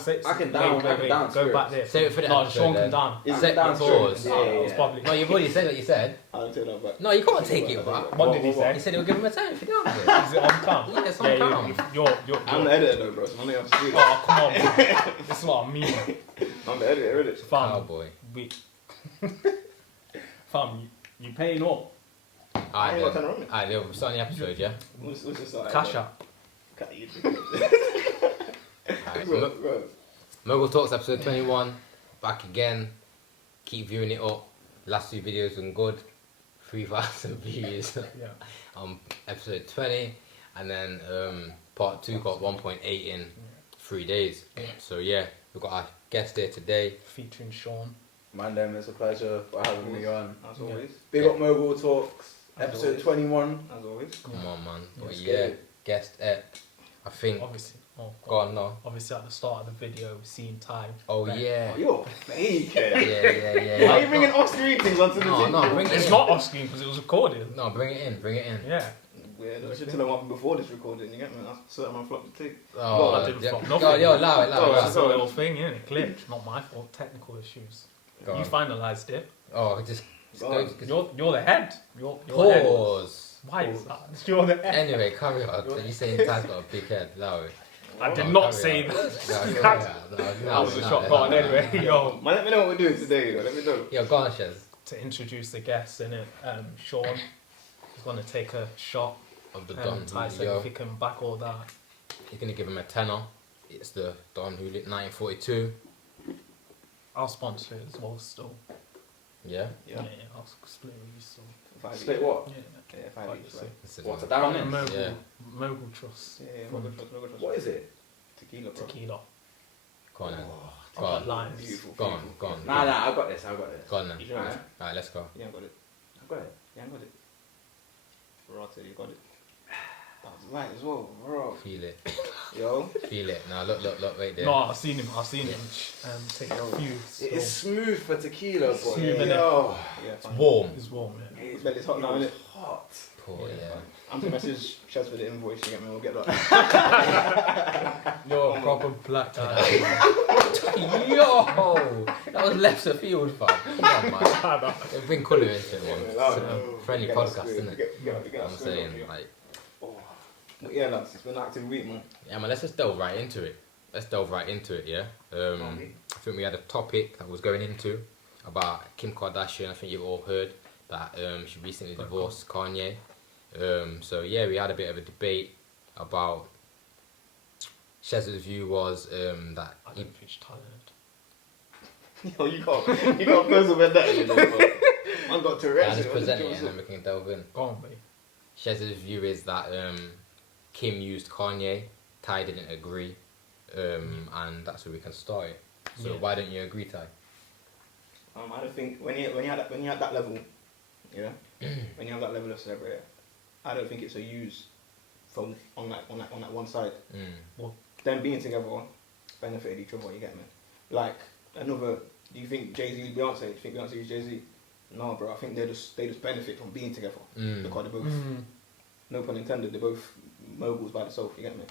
say. I can down. Go back there. Say it for the no, episode. Sean Then. can down. Is Set it down the pause. Yeah. It's public. No, you've already said what you said. I don't take that back. No, you can't take it back. What did he say? He said he'll give him a time if he does it. Is it on cam? Yeah, it's on cam. You're I'm the editor though, bro. So I know you have to see it. Oh, come on, bro. This is what I mean. I'm the editor, innit? Fam, Cowboy. fam, you paying up. I ain't got time to run it. Alright, we're starting the episode, yeah? What's this like? Cash out. Alright, Bro. Mogul Talks episode 21. Back again. Keep viewing it up. Last two videos been good. 3,000 views Yeah. on episode 20. And then part 2 got 1.8 in 3 days. So yeah, we've got our guest here today. Featuring Shawn. Man, them, it's a pleasure for having me on. As always. Big up Mogul Talks, As episode always. 21. As always. Come on, man. But Let's yeah, get it. guest I think. Obviously. Oh, Go on, no. Obviously, at the start of the video, we've seen Ty. Oh Right. yeah. Oh, you're fake. Yeah. Why are you bringing off-screen things onto the thing? No, bring it It's in. not off screen because it was recorded. No, bring it in. Yeah. Weird. I should tell them what before this recording, you get me? That's certain man flopped the tape. Oh, I didn't flop Yo, nothing. allow it. It's a little thing, innit? It glitched. Not my fault. Technical issues. Go You on. finalised it. Oh, just Go go. on. You're the head. You're the head. Pause. Why is that? You're the head. Anyway, carry on. So you saying Ty's got a big head? Allow it. I did Oh, not carry say on. that. That was a shot. Go on, anyway. Yo. Man, let me know what we're doing today, though. Let me know. Yo, go on, Shez. To introduce the guest, innit? Shawn is going to take a shot. Of the Don Ty said Julio. if he can back all that. He's gonna give him a tenner. It's the Don Julio 1942. I'll sponsor it as well still. Yeah. Yeah, I'll split with you still. Split what? Yeah. Yeah, 5 Like each. you say. Like. This is What's a a- down From in? Mogul, Yeah. Mogul Trust. Yeah, Mogul Trust. What is it? Tequila, bro. Tequila. Go on then. Oh, Go on. Lines. Beautiful. Go on. Go on. Nah, I got this. Go on then. You sure? Alright. Alright, let's go. You ain't got it. I got it. You ain't got it. Rata, you got it. That's right as well, bro. Feel it. Yo. Feel it. Now look, right there. No, I've seen him take a few. It is smooth for tequila, boy. Smooth, innit? Yo. Yeah, It's fine. warm. It's warm, yeah. His belly's hot now, innit? Hot. Poor, yeah. I'm to message Shez for the invoice, you get me? We'll get that. You're a proper black guy. Yo! That was left of field, fam. Come on, man. Bring colour into it, man. It's a friendly Get that podcast, screwed, isn't it? get that I'm screwed saying, up, yeah. like, But yeah, lads, it's been an active week, man. yeah, man, let's just delve right into it. Yeah? Okay. I think we had a topic that was going into about Kim Kardashian. I think you've all heard that she recently divorced Kanye. So yeah, we had a bit of a debate about Shez's view was that I he, don't think she's talented. Yo, you can't personal vendetta, you know, bro. Man got I Tourette's. just you know, present it just and then we can delve in. Go on, mate. Shez's view is that Kim used Kanye, Ty didn't agree, and that's where we can start it. So Yeah. why don't you agree, Ty? I don't think when you're at that level, yeah, when you have that level of celebrity, I don't think it's a use from on that one side. Them being together benefited each other. You get me? Like another. Do you think Jay-Z is Beyonce? Do you think Beyonce is Jay-Z? No, bro. I think they just benefit from being together because they're both. No pun intended. They're both moguls by themselves. You get me?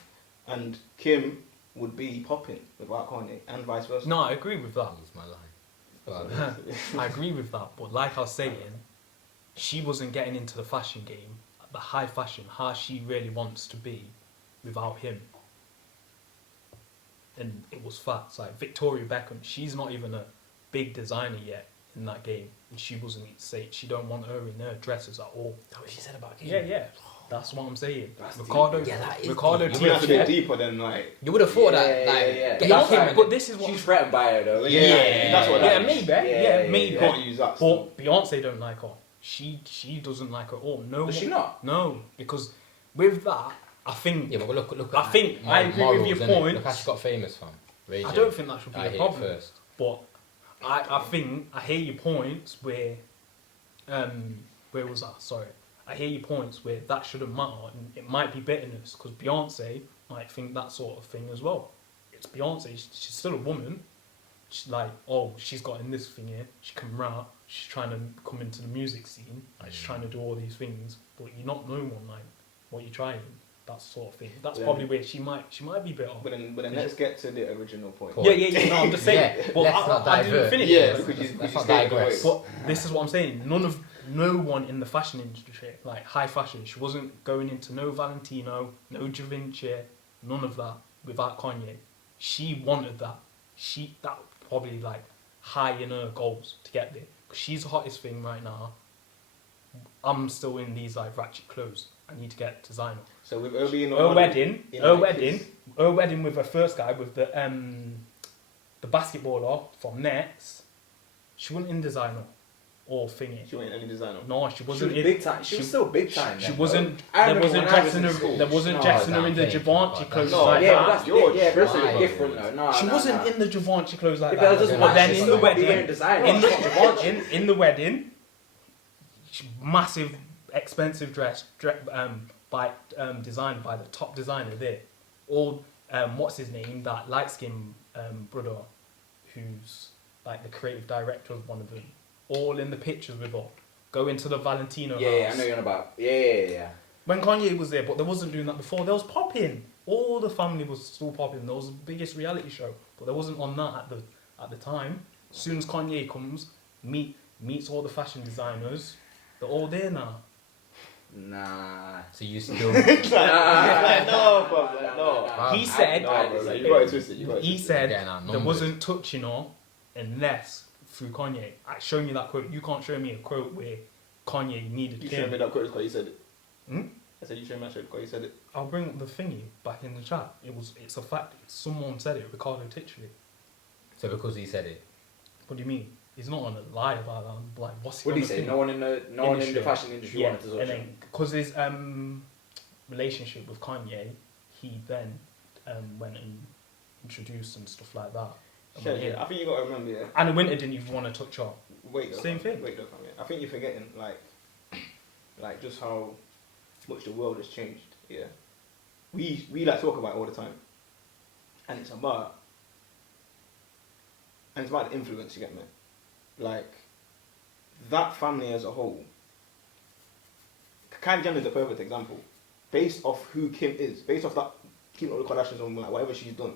And Kim would be popping without Kanye, and vice versa. No, I agree with that. Use my line. I agree with that, but like I was saying, she wasn't getting into the fashion game, the high fashion, how she really wants to be without him. And it was facts. Like Victoria Beckham, she's not even a big designer yet in that game, and she wasn't she don't want her in her dresses at all. That's what she said about Kim. Yeah. That's what I'm saying. That's Ricardo, deep. Yeah, that is Ricardo deep. I mean, that's a bit T-shirt. deeper than like. You would have thought Yeah, that, like, yeah. get Yeah, Kim in but it. this is what. She's threatened by her though. Yeah, that's what Yeah, that is. maybe. Yeah, maybe. You can't use that. still. But Beyonce don't like her. She doesn't like her at all. No. Does she not? No, because with that, I think. Yeah, but look. I think I agree with your innit? point. Look how she got famous, fam. Ray I J. don't think that should be I a hit it problem. first. But I think I hear your points where where was that? Sorry. I hear your points where that shouldn't matter, and it might be bitterness because Beyonce might think that sort of thing as well. It's Beyonce; she's still a woman. She's like, oh, she's got in this thing here. She can rap. She's trying to come into the music scene. Like she's trying to do all these things, but you're not no one. Like, what you trying? that sort of thing. That's Yeah. probably where she might be bitter. But then let's get to the original point. Yeah. No, I'm just saying. Yeah, But let's not I didn't divert. finish. Yeah, it. because Let's you not stayed away. digress. But this is what I'm saying. No one in the fashion industry, like high fashion, she wasn't going into no Valentino, no Da Vinci, none of that without Kanye. She wanted that. That probably like high in her goals to get there. Cause she's the hottest thing right now. I'm still in these like ratchet clothes. I need to get designer. So with her being Her wedding with her first guy, with the basketballer from Nets, she wasn't in designer or thingy. She wasn't any designer. No, she She wasn't was in. big time. She was still big time. She then, wasn't. though. I There remember wasn't when I was dressing in her. school. There wasn't No, dressing her in the thank you, Givenchy but clothes that's- like yeah, that. but that's George, yeah, that's right. different though. No, She no, wasn't no. in the Givenchy clothes like Yeah, but that. doesn't But matter. then She's in still the wedding, wearing designer. in It's not Givenchy. in the wedding, massive expensive dress designed by the top designer there. All what's his name? That light skinned brother, who's like the creative director of one of them. All in the pictures with her. Go into the Valentino Yeah, house. I know you're on about. Yeah. When Kanye was there, but they wasn't doing that before. They was popping. All the family was still popping. There was the biggest reality show, but they wasn't on that at the time. As soon as Kanye comes, meets all the fashion designers, they're all there now. Nah. So you still... No, bro, no. He said- No, bro, you got it twisted. You got it He twisted. said Getting our they numbers. wasn't touching her unless through Kanye. Show me that quote. You can't show me a quote where Kanye needed You showed me Kim. that quote because you said it. Hmm? I said you showed me that quote because you said it. I'll bring up the thingy back in the chat. It's a fact. Someone said it. Ricardo Titchley. So because he said it. What do you mean? He's not gonna lie about that. I'm like, what's he What did he gonna say? think? No one in the fashion industry Yeah, wanted to touch and him. then because his relationship with Kanye, he then went and introduced and stuff like that. And went in. I think you got to remember, yeah. Anna Winter didn't even want to touch her. Wait, though, Same fam. thing. Wait, though, fam, yeah. I think you're forgetting, like just how much the world has changed. Yeah, we like talk about it all the time, and it's about the influence. You get me? Like that family as a whole. Kylie Jenner is the perfect example, based off who Kim is, based off that keeping all the Kardashians on, like whatever she's done.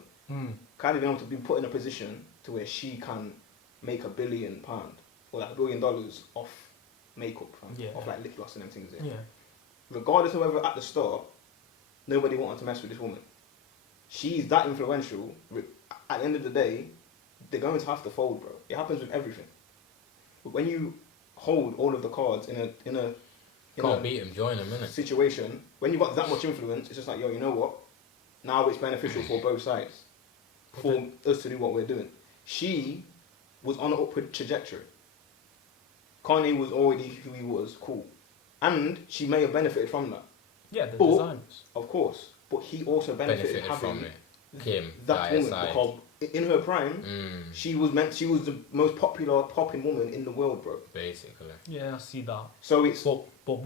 Kylie been able to be put in a position to where she can make £1 billion or like $1 billion off makeup, off like lip gloss and them things. Yeah. Regardless of whether at the start nobody wanted to mess with this woman, she's that influential. At the end of the day, they're going to have to fold, bro. It happens with everything. But when you hold all of the cards in a Can't beat him, join him, innit? situation, when you've got that much influence, it's just like, yo, you know what? Now it's beneficial for both sides. For us to do what we're doing. She was on an upward trajectory. Kanye was already who he was, cool. And she may have benefited from that. Yeah, the But- designers. Of course. But he also benefited, Benefited from having it. Kim, that the woman. ISI. Because in her prime, she was the most popular popping woman in the world, bro. Basically. Yeah, I see that. So it's But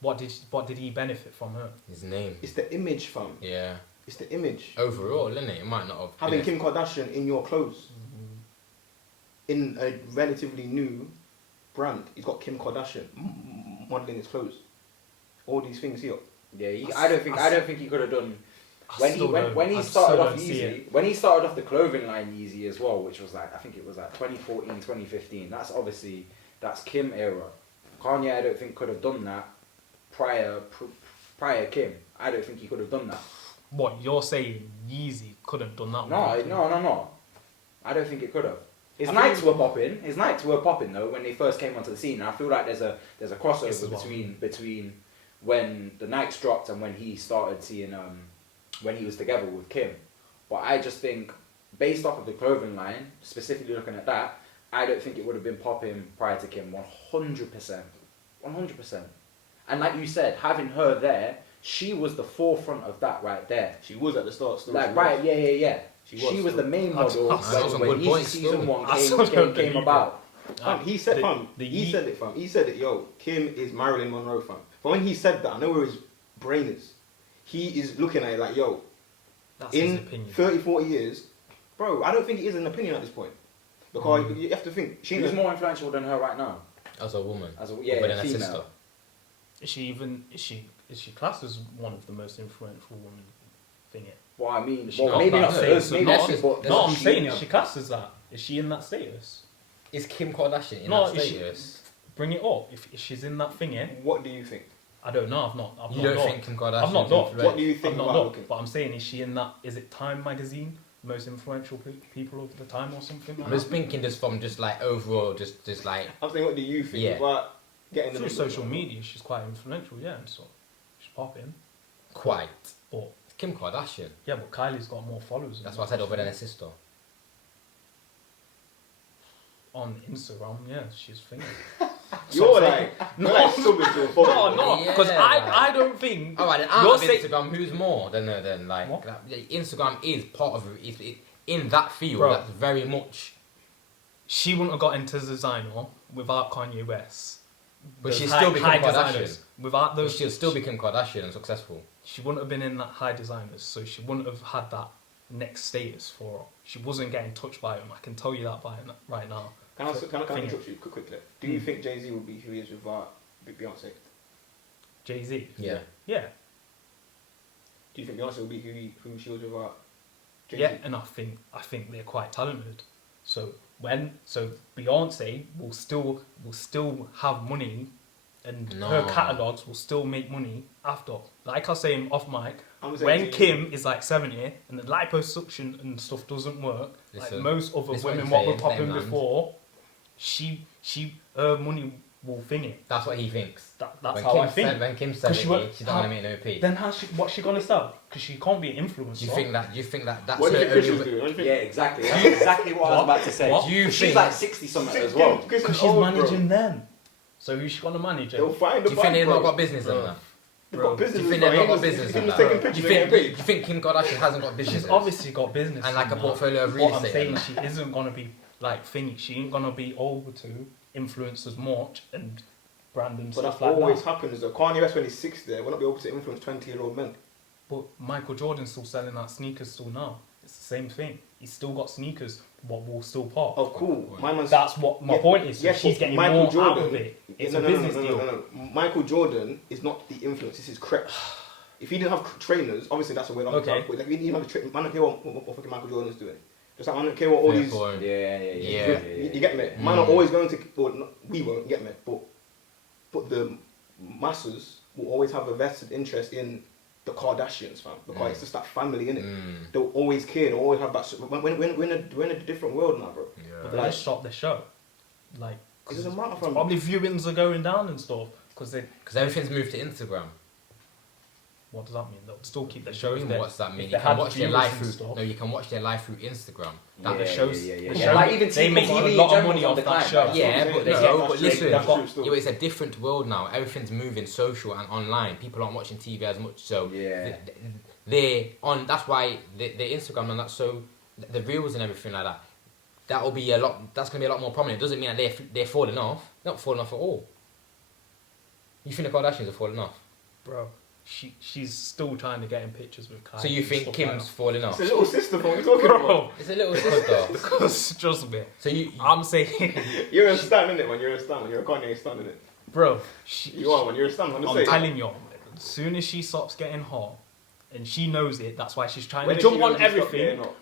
what did he benefit from her? His name. it's the image, fam. Yeah. It's the image. Overall, innit? It might not have... Having been Kim Kardashian in your clothes. In a relatively new brand. He's got Kim Kardashian modelling his clothes. All these things here. Yeah, I don't think he could have done. When he I started still off don't see Yeezy, when he started off the clothing line Yeezy as well, which was like I think it was like 2014, 2015. That's Kim era. Kanye, I don't think could have done that prior Kim. I don't think he could have done that. What you're saying? Yeezy couldn't done that. No. I don't think it could have. His Nikes were popping though when they first came onto the scene. And I feel like there's a crossover between when the Nikes dropped and when he started seeing when he was together with Kim. But I just think based off of the clothing line, specifically looking at that, I don't think it would have been popping prior to Kim 100%. 100%. And like you said, having her there, she was the forefront of that right there. She was at the start still. Like right, yeah. She was the main model when Yeezy season 1 came about. Fam, he said it, fam. He said it, yo, Kim is Marilyn Monroe, fam. But when he said that, I know where his brain is. He is looking at it like, yo, That's his in opinion. 30, 40 years, bro, I don't think it is an opinion at this point. Because you have to think, She was more influential than her right now. As a woman. As a Other than a female. sister. Is she even? Is she? is she classed as one of the most influential women thingy? Well, I mean, She well, not maybe that not to status, us. so Maybe not- not to- but No, I'm she- saying, is she classed as that? Is she in that status? Is Kim Kardashian in No, that is she- status? Bring it up. If she's in that thingy, What do you think? I don't know. I've You not don't looked. think Kim Kardashian? I've not looked. What do you think I've not about looked, looking? but I'm saying, is she in that? Is it Time magazine, most influential people of the time, or something like I'm that? just thinking just from just like overall, just like I'm saying, what do you think Yeah. about getting the Through middle? social media, she's quite influential, yeah, and so she's popping. quite. But It's Kim Kardashian. yeah, but Kylie's got more followers. That's why I said over than her sister. On Instagram, yeah, she's famous. You're like, No. you're like subbing to a follower. No, Yeah, because like- I don't think. All right, then You're out of saying- Instagram, who's more than like What? that, Instagram is part of it in that field. Bro. That's very much. She wouldn't have got into designer without Kanye West. But Those she'd still become high Kardashian. designers. Without But those, she'll still be Kim Kardashian and successful. she wouldn't have been in that high designers, so she wouldn't have had that next status for her. She wasn't getting touched by him. I can tell you that right now. Can I Thing. interrupt you quickly? Do you think Jay-Z would be who he is without Beyonce? Jay-Z. Yeah. Yeah, Do you think Beyonce would be who she was without Jay-Z? yeah, and I think they're quite talented. So Beyonce will still have money, and her No. catalogs will still make money after. Like I was saying off mic, I'm saying when Jay-Z. Kim is like 70 and the liposuction and stuff doesn't work, like Listen, most other this is what women I'm what were saying, popping them man. before, her money will thing it. That's what he thinks. That's when how Kim I think. When Kim's 'Cause she 70, won't- she don't want to make no P. Then what's she gonna sell? Because she can't be an influencer. Do you think that that's What do you her think Chris only is doing? What do you think? Yeah, exactly. That's exactly what I was about to say. What? Do you She's think like 60 something as well. Chris is Because she's old, managing them. So who's she gonna manage? They'll find do the you think they've bro. not got business in Bro. that? They've Bro, got Do business. you think bro. they've not He got was- business he in was that? taking Do you pictures, getting paid. think Kim Kardashian hasn't got business? She's obviously got business. And like in a that. portfolio of real What I'm estate saying, and she isn't gonna be like thingy. She ain't gonna be able to influence as much and brand and But stuff that like always that. happens though. Kanye West, when he's 60, will not be able to influence 20-year-old men. But Michael Jordan's still selling out sneakers still now. It's the same thing. He's still got sneakers, but will still pop. Oh, cool. My man's That's what my Yeah, point is. So yes, she's but getting Michael more out Jordan- of it. It's no, a no, business no, no, deal. no, no, no. Michael Jordan is not the influence. This is Crep. If he didn't have trainers, obviously that's a weird Okay. Like, he didn't have a man don't care what fucking Michael Jordan's doing. Just like man don't care what all Fair these. point. Yeah. You get me? Man are always going to. Well, not, we won't get me, but the masses will always have a vested interest in the Kardashians, fam. Because it's just that family, innit? They'll always care. They'll always have that. We're in a different world now, bro. But they Like- just stopped the show. Like, It doesn't matter, fam. probably viewings are going down and stuff. Because Because everything's moved to Instagram. what does that mean? They'll still keep the show. What's that mean? if You they can had watch their viewers live and through. stuff. No, you can watch their live through Instagram. That the shows. yeah. The Yeah, show like even they TV make a in lot of general's money on off that decline, show. right? Yeah, That's but what I'm saying. no, That's but true. listen, That's got- true still. yeah, but it's a different world now. Everything's moving social and online. People aren't watching TV as much, so Yeah. they're on. That's why the Instagram and that's so the reels and everything like that. That will be a lot. That's gonna be a lot more prominent. It doesn't mean that they're falling off. They're not falling off at all. You think the Kardashians are falling off? Bro, she's still trying to get in pictures with Kylie. So you and think stuff Kim's like falling off? It's a little sister, fam. What are you talking that. about? Bro, It's a little sister. because just a bit. So you I'm saying, You're a stan, innit, man? You're a stan, man. You're a Kanye stan, innit? bro, You are, man. You're a stan, man. Just say I'm it. telling you, as soon as she stops getting hot, and she knows it, that's why she's trying When to did jump she know on to stop everything. getting hot?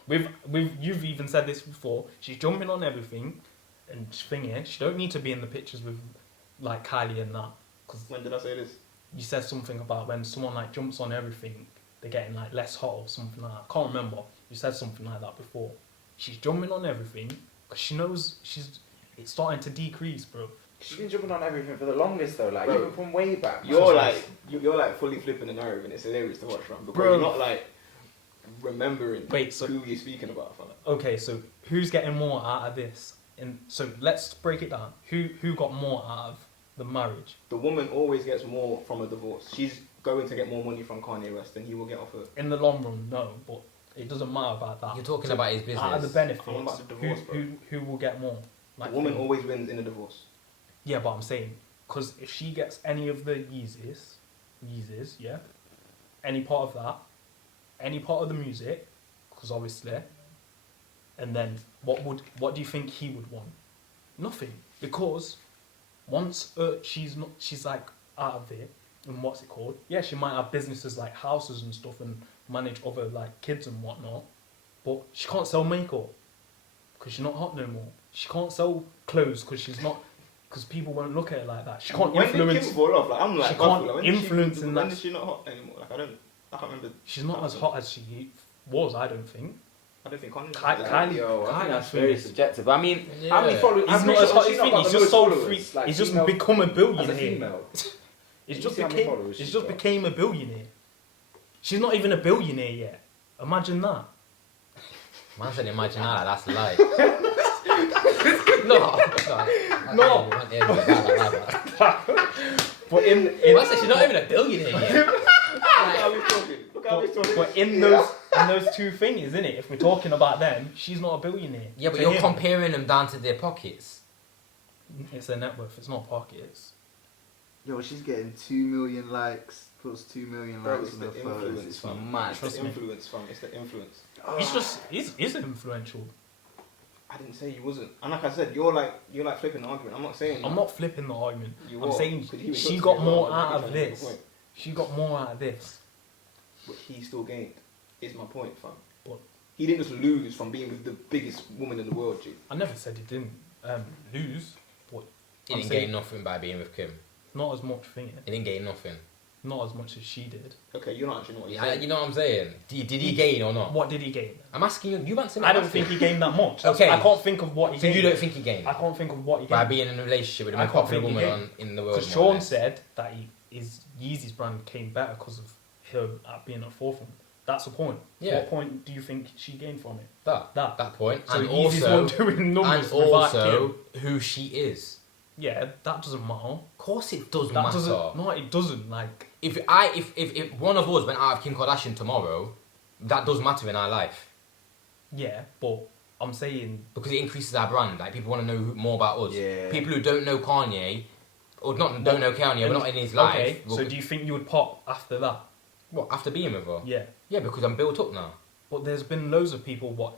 With you've even said this before. She's jumping on everything, and thinking she don't need to be in the pictures with like Kylie and that. Because When did I say this? you said something about when someone like jumps on everything, they're getting like less hot or something like that. I can't remember. You said something like that before. She's jumping on everything because she knows it's starting to decrease, bro. She's been jumping on everything for the longest though, like Bro, even from way back. You're like fully flipping the narrative, and it's hilarious to watch, fam. Because Bro. you're not like remembering Wait, so- who you're speaking about, fam. Okay, so who's getting more out of this? And so let's break it down. Who got more out of the marriage? The woman always gets more from a divorce. She's going to get more money from Kanye West than he will get off her. In the long run, no, but it doesn't matter about that. You're talking So about his business. out of the benefits, I'm about the divorce, bro. who will get more? The woman always wins in a divorce. Yeah, but I'm saying, because if she gets any of the Yeezys, yeah, any part of that, any part of the music, because obviously, and then what do you think he would want? Nothing, because once she's like out of it, and what's it called? Yeah, she might have businesses like houses and stuff and manage other like kids and whatnot, but she can't sell makeup because she's not hot no more. She can't sell clothes because she's not, because people won't look at her like that. She can't When influence. did Kim fall off? Like, I'm like, she can't when influence in that. When is she not hot anymore? Like, I can't remember. She's not as hot as she was, I don't think. I don't think Kanye. Kylie, I think that's Kylie very is- subjective. I mean, Yeah. how many followers? He's I'm not pretty as sure hot she's as not got He's the just most sold followers, free. like, He's just female- become a as a billionaire. female. It's You just see how many became. followers It's she's just got? became a billionaire. She's not even a billionaire yet. Imagine that. Man said imagine that, that's a lie. No. But in Man said she's not even a billionaire yet. Look how he's talking. Look how he's talking. but in those two things, isn't it? If we're talking about them, she's not a billionaire. Yeah, but To you're him, comparing them down to their pockets. it's their net worth. It's not pockets. Yo, she's getting 2 million likes, plus 2 million Bro, likes it's on the her photos. influence, It's fam. mad. It's the Trust me. influence, fam. It's the influence. He's just he's influential. I didn't say he wasn't. And like I said, you're like flipping the argument. I'm not saying. I'm not flipping the argument. You I'm are, saying 'cause he was she talking got about more it, out I'm of trying to make a this. point. She got more out of this. But he still gained. Is my point, fam. But He didn't just lose from being with the biggest woman in the world, G. I never said he didn't lose. But He I'm didn't saying gain nothing by being with Kim. not as much thing. He didn't gain nothing. Not as much as she did. Okay, you're not actually know what you're Yeah, saying. you know what I'm saying? Did he gain or not? What did he gain? I'm asking you. You answer me. I I'm don't asking. think he gained that much. Okay. I can't think of what he So gained. you don't think he gained I can't think of what he by gained. being in a relationship with the I most can't popular think he woman in the world? Because more or Shawn less? said that his Yeezy's brand came better because of her being at forefront. That's the point. Yeah. What point do you think she gained from it? that point, So and Yeezy's also, not doing and numbers without also Kim. who she is. Yeah, that doesn't matter. Of course, it does That matter. doesn't. No, it doesn't. Like, If one of us went out of Kim Kardashian tomorrow, that does matter in our life yeah, but I'm saying because it increases our brand. Like people want to know more about us. Yeah. People who don't know Kanye, or don't know Kanye, but not in his okay. life. So do you think you would pop after that? What after being with her? Yeah, Yeah, because I'm built up now. but there's been loads of people. What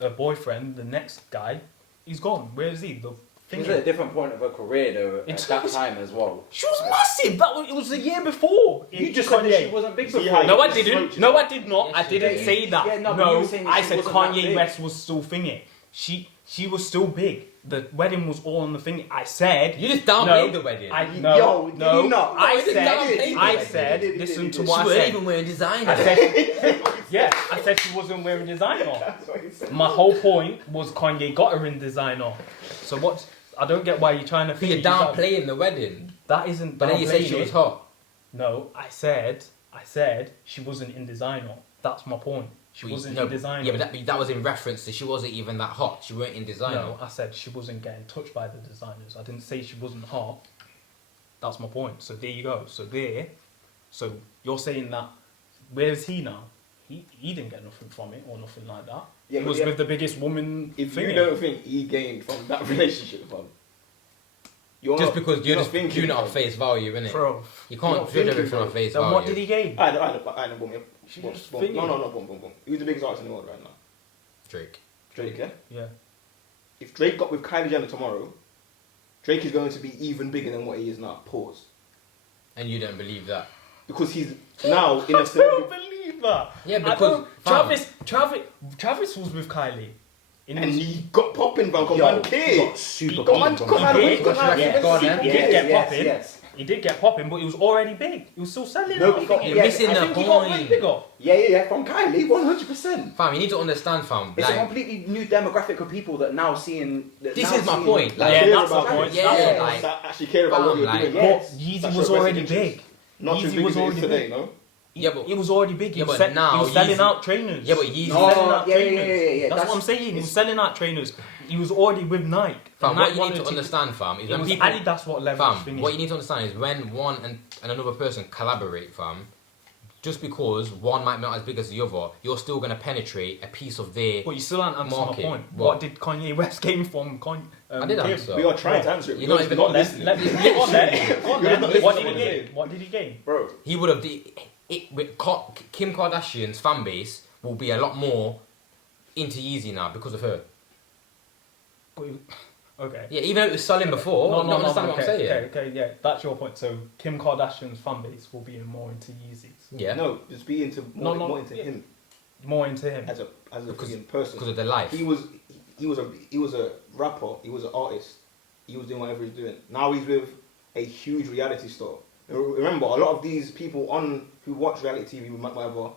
a boyfriend, the next guy, he's gone. Where is he? The She thing. was at a different point of her career though at It's- that time as well. She was massive. It was the year before. You just said that Kanye. she wasn't big See before. how No, I you didn't. approach it. No, I did not. Yes, I you didn't did. say that. Yeah, no, but you no, were saying I she said wasn't that Kanye big. West was still thingy. She was still big. The wedding was all on the thing. I said. You just downplayed the wedding. No, Yo, did no. you not? I No, you said. downplayed I the said. wedding. Listen to she what I weren't said. even wearing designer. I said. Yeah, I said she wasn't wearing designer. That's what he said. My whole point was Kanye got her in designer. So what? I don't get why you're trying to. So you're think downplaying the wedding. That isn't. But then you said she downplaying was it. hot. No, I said she wasn't in designer. That's my point. She wasn't in designer. Yeah, but that was in reference to she wasn't even that hot. She weren't in designer. No, I said she wasn't getting touched by the designers. I didn't say she wasn't hot. That's my point. So there you go. So you're saying that. Where is he now? He didn't get nothing from it or nothing like that. Yeah, he but was yeah. with the biggest woman. If thing. you don't think he gained from that relationship, fam, you're Just not, because you're just thinking, doing it on fam. face value, innit? Bro, You You're can't not judge thinking, everything on bro. face then value. what did he gain? I know, boom, She boom, just boom. thinking. No, boom, boom, boom. Who's the biggest artist in the world right now? Drake. Drake, yeah? Yeah. If Drake got with Kylie Jenner tomorrow, Drake is going to be even bigger than what he is now. Pause. And you don't believe that. Because he's now in a I don't celebrity. believe that. Yeah, I because don't- fam, Travis was with Kylie. And he got popping, bro. Because Yo, man he cared. got super He got man, popping got man, from that. got man, Yeah, got go on man, then. He did get popping. Yes. He did get popping, but he was already big. He was still selling No, out. he got- I you're yeah, missing think the he got way point. bigger. Yeah, from Kylie, 100%. Fam, you need to understand, fam. It's a Like, completely new demographic of people that now seeing. This is my point, Like, Yeah, care that's the about point. it. Yeah, That's the like- point. That actually care about what Fam, you're like- doing. Yeah. But Yes. Yeezy That's was your already best big. interest. Not Yeezy as big was as it already is today, big. no? Yeah, but- He was already big. He Yeah, was, but now he was selling Yeezy- out trainers. Yeah, but Yeezy- He No, was selling out yeah, trainers. yeah. That's what I'm saying. He was selling out trainers. He was already with Nike. fam, And what Nike you need wanted to understand, fam, is It when was people... Adidas what level Fam, what you need to understand is when one and another person collaborate, fam, just because one might not as big as the other, you're still going to penetrate a piece of their... But you still haven't answered my market. point. What? What did Kanye West gain from Kanye? I did Kim? answer. We are trying to What? answer it. You're We're not just even- not Let listening. go on then. Go on You're then. not What listening did he to what I'm gain? saying. What did he gain? Bro, He would have... Kim Kardashian's fan base will be a lot more into Yeezy now because of her. But Okay. Yeah, even though it was selling before, No, you don't understand what I'm okay, saying. okay, yeah, that's your point. So Kim Kardashian's fan base will be more into Yeezys, Yeah. No, just be into more into him more into him. as a Because- freaking person. Because of their life. He was a rapper. He was an artist. He was doing whatever he's doing. Now he's with a huge reality star. Remember, a lot of these people who watch reality TV, whatever,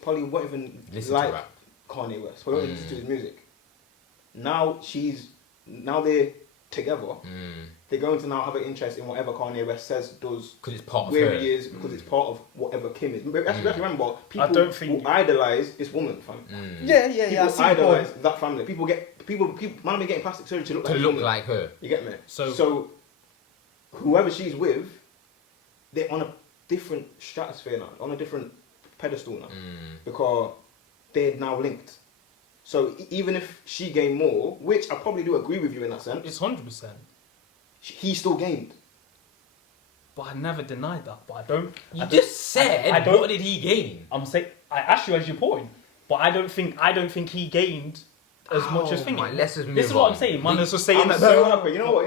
probably won't even Listen like to rap. Kanye West. Probably won't listen to his music. Now they're together. They're going to now have an interest in whatever Kanye West says, does, Because it's part of where her. he is, because it's part of whatever Kim is. You have to remember, people I don't think- will idolize this woman, fam. Yeah. People idolize that family. People man, be getting plastic surgery to look To like look woman. like her. You get me? So- whoever she's with, they're on a different stratosphere now, on a different pedestal now, because they're now linked. So even if she gained more, which I probably do agree with you in that sense, It's 100%. he still gained. But I never denied that. But I don't. You I don't- just said, I don't- what did he gain? I'm saying I asked you as your point, but I don't think he gained as much as thinking. my, let's just move This is what on. I'm saying. Man is just saying I'm that. not- you know what?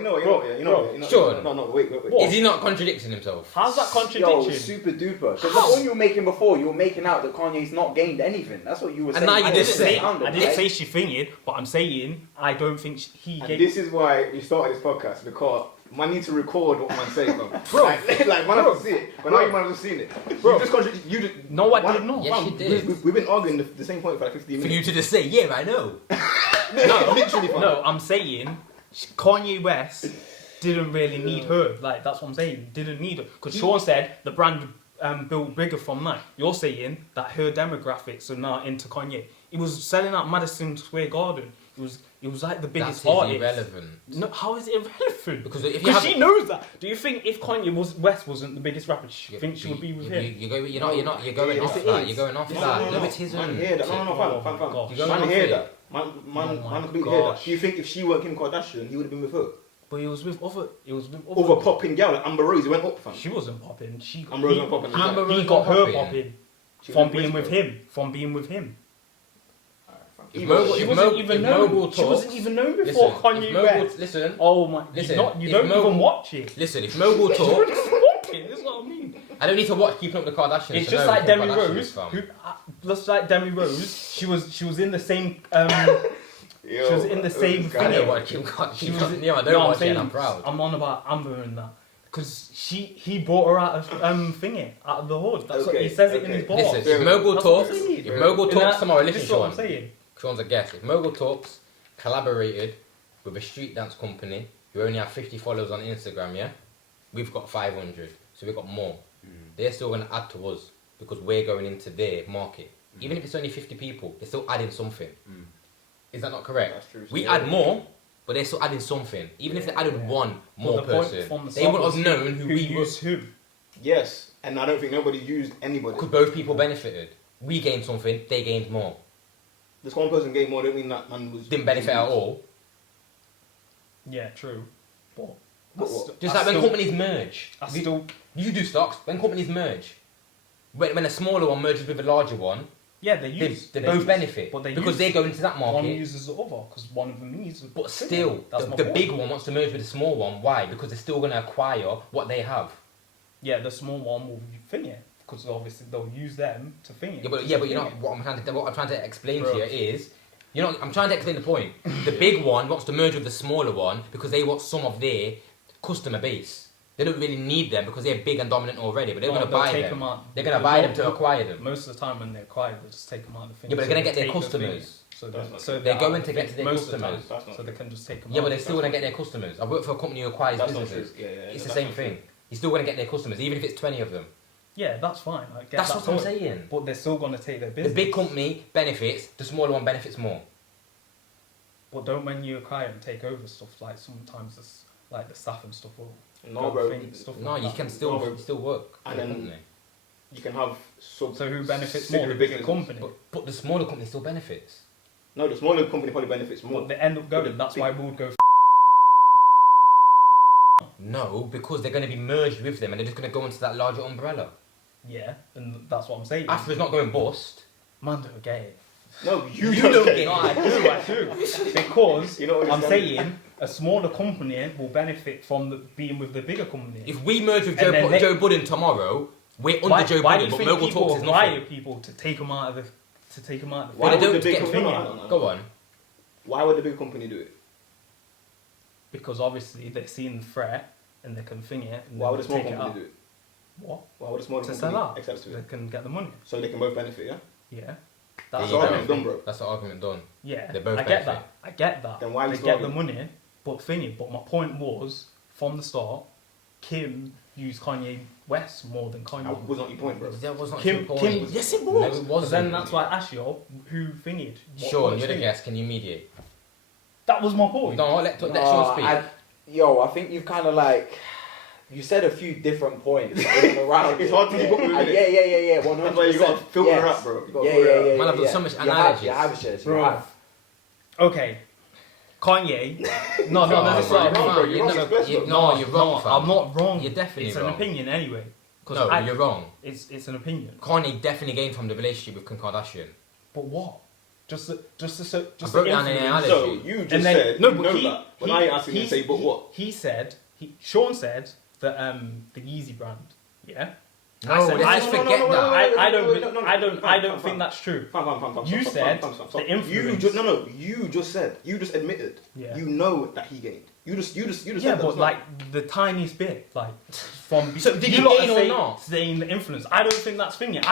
Sean. No, wait. What? Is he not contradicting himself? How's that Yo, contradiction? super duper. Because the point you were making before, you were making out that Kanye's not gained anything. That's what you were And saying. now you I didn't didn't say- say. sounded, I didn't right? say she thinking, but I'm saying I don't think he And gave. this is why we started this podcast, because man need to record what man say, bro. Bro. like man have to see it, but now you might have seen it. Bro, you just No, I man- did not. Yes, fam, you did. We've been arguing the same point for like 15 For minutes. you to just say, yeah, I know. No, literally, fam. no, I'm saying Kanye West didn't really need her. Like that's what I'm saying. Didn't need her because Shawn said the brand built bigger from that. You're saying that her demographics are now into Kanye. He was selling out Madison Square Garden. It was like the biggest That's artist. irrelevant. No, how is it irrelevant? Because if you Because have she knows that. Do you think if Kanye West wasn't the biggest rapper, she think she would be with him? You're going Yes, off it that. is. You're going off No, that. no, No, it isn't. Man, hear that. No, Oh fam. my gosh. You're going Man, off hear it. that. Man, Oh my completely hear that. gosh. Do you think if she weren't Kim Kardashian, he would have been with her? But he was with other. Over popping girl, like Amber Rose, he went up, fam. She wasn't popping. Amber Rose went popping. Amber He Rose got not her popping. popping She from went being with with her. him. From being with him. If Even- Mogul- She if wasn't Mo- even if known. Mogul She wasn't talks- even known before Listen, Kanye if Mogul- West. Listen, Oh my! Listen, you if don't Mogul- even watch it. listen. If Mogul You talks, don't even watch it. This is what I mean. I don't need to watch Keeping Up with the Kardashians. It's to just know like who Kim Demi Kardashian Rose. is from. Just like Demi Rose, she was in the same. Yo, She was in the same this I guy- thing. don't watch Kim She Kardashian. was. Yeah, I don't no, watch it. saying, And I'm proud. I'm on about Amber and that because he brought her out of thingy out of the hood. That's what Okay, he says it in okay. his bar. Listen, Fair if enough. Mogul That's what I'm talks, saying. if Mogul talks tomorrow, This listen, is what I'm Shawn. saying. Sean's a guest. If Mogul Talks collaborated with a street dance company who only have 50 followers on Instagram, yeah, we've got 500, so we've got more. They're still going to add to us because we're going into their market. Even if it's only 50 people, they're still adding something. Is that not correct? That's true. We add more, but they're still adding something. Even if they added one more But the point person, from the they start wouldn't was have known who we were. used who. Yes, and I don't think nobody used anybody. Because both people benefited. We gained something, they gained more. This one person gained more, don't mean that man was Didn't benefit at all. Yeah, true. But But I what? st- Just I like when still- companies merge. I still. You do stocks, when companies merge. When a smaller one merges with a larger one, Yeah, they they, use. they they both use- benefit. but they Because use- they go into that One market. uses the other because one of them needs. But still, That's the my big point. one wants to merge with the small one. Why? Because they're still going to acquire what they have. Yeah, the small one will thing it because obviously they'll use them to thing it. Yeah, but you know what I'm trying to explain Bro. to you is, you know, I'm trying to explain the point. The big one wants to merge with the smaller one because they want some of their customer base. They don't really need them because they're big and dominant already, but they're No, going to they'll buy take them. them out. They're going to They'll- buy them to they'll- acquire them. Most of the time when they're quiet, they just take them out of the thing. Yeah, but they're gonna get their take the customers. thing. So That's they not so true. They're out going of to the get thing to their most of the customers. time, That's not so they can just take them Yeah, out. but they're still going to get their customers. I work for a company who acquires That's not businesses. true. Yeah, It's the that's same not true. thing. You're still going to get their customers, even if it's 20 of them. Yeah, that's fine. I get That's that what I'm point. saying. But they're still gonna take their The business. big company benefits, the smaller one benefits more. But don't when you acquire and take over stuff like sometimes it's like the staff and stuff will. No, go bro. think stuff No, like you that. can still No, but- you still work for and the then- company. You can have sub. So who benefits more? The bigger company. But the smaller company still benefits. No, the smaller company probably benefits more. But they end up But going. the That's big- why we would go. No, because they're going to be merged with them and they're just going to go into that larger umbrella. Yeah, and that's what I'm saying. After it's not going bust, Man, don't get it. No, you You don't don't care. get No, I do. Because You know what I'm it's saying a smaller company will benefit from being with the bigger company. If we merge with And then Joe Budden tomorrow, we're under Joe why do Budden, you but think Mogul people Talks is hire nothing. people to take them out of the Why Why they would don't the big get company? thinking. Go on. Why would the big company do it? Because obviously they're seeing the threat and they can thing it. And Why then would a small take it company out. do it? What? Why would a small To company sell out. accept They it? can get the money. So they can both benefit, yeah? Yeah. There That's you the go. argument done, bro. That's the argument done. Yeah. They both I get benefit. that. I get that. Then why are you they get the stalling? money, but thingy. But my point was from the start, Kim used Kanye West more than Kanye. That was not your point, bro. That was not Kim, your point. Kim, yes it No, was. it But wasn't. then that's why I asked you who thingied. Sean, what you're the thingied. guest. Can you mediate? That was my point. No, let Sean speak. I think you've kind of like. You said a few different points in and around. It's hard to keep up with it. Yeah. 100%. That's why you gotta filter yes. up, bro. You gotta Yeah. filter up. Man, I've done so much You analogies. have Shez. Bro. You have. Okay. Kanye. No, No, that's bro, what I you're mean. wrong, bro. you're You're not- wrong. you- No, you're wrong, fam. I'm not wrong. You're definitely It's wrong. an opinion anyway. No, you're wrong. It's an opinion. Kanye definitely gained from the relationship with Kim Kardashian. But what? Just I the broke down an influence. analogy. So you just And then said no, you but know he, that. But now you're asking me to say, but what? He said Sean said that the Yeezy brand. Yeah. No, I said, let's just forget that. I don't think that's true. You said the influence. You just said. You just admitted. Yeah. You know that he gained. You just Yeah, said that but was like the tiniest bit, like from. So did you he lot gain are or saying- not? Saying the influence, I don't think that's thingy.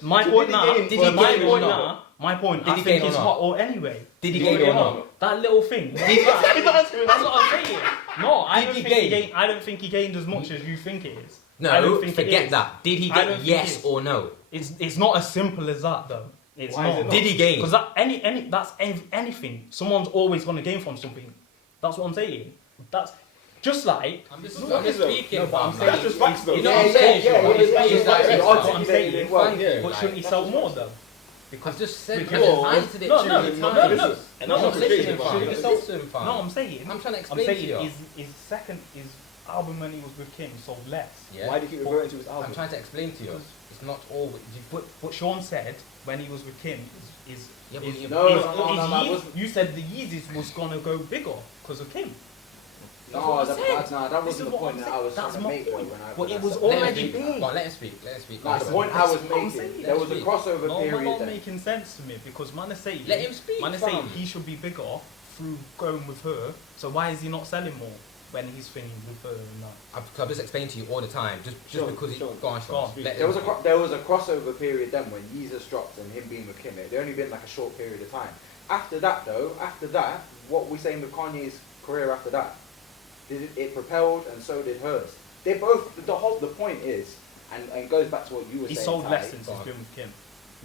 My So point did he now. gain- did he my gain or point not? now. My point. Did I he think gain or it's not? hot or anyway. Did he You gain know or what I mean? not? That little thing. He's not answering That's what I'm saying. No, I Did don't he think he gain? gained. I don't think he gained as much as you think it is. I No, don't think it forget is. that. Did he I don't get think it yes is. or no? It's not as simple as that though. It's Why is it not. not? Did he gain? Because that that's anything. Someone's always going to gain from something. That's what I'm saying. That's just like. I'm just speaking, No, but I'm fam. saying. That's just facts, though. You know what I'm saying, Sean? yeah, It's yeah, facts. yeah, It's yeah, like- yeah, it's yeah, like- yeah, I'm saying, yeah, well, yeah, but shouldn't he sell more though? I've just said Because- I've answered it No, too no, many no, times. no, And no, I'm not no, listening, no, fam. no, Just no, listen, fam. No, I'm saying. I'm trying to I'm explain to saying you. his album when he was with Kim sold less. Yeah. Why do you keep referring to his album? I'm trying to explain to you. It's not all. But Sean said when he was with Kim is Yeah, but is- you- No, is- no, is no, I Yeezy- wasn't- you said the Yeezys was gonna go bigger because of Kim. That's No, what I that said. wasn't This the is what point I'm that I saying. was That's trying to my make though point. when I. But when it I was said all- that. Let him already speak. big. Go on, let him speak. Let him speak. Nah, the Listen. point I was That's what I'm making, saying. there was a Let him crossover No, man, period. not That, making sense to me because man is saying Let him speak, Man is saying fam. he should be bigger through going with her. So why is he not selling more when he's thinking with her and that? I've just explained to you all the time. Just Sure, because he. sure. Go on, Go Sean. on. Let there him was speak. there was a crossover period then when Yeezus dropped and him being with Kim. It only been like a short period of time. After that, what we saying with Kanye's career after that? It propelled and so did hers. They both. The point is, and it goes back to what you were He saying. sold Ty, less since Go he's on. been with Kim,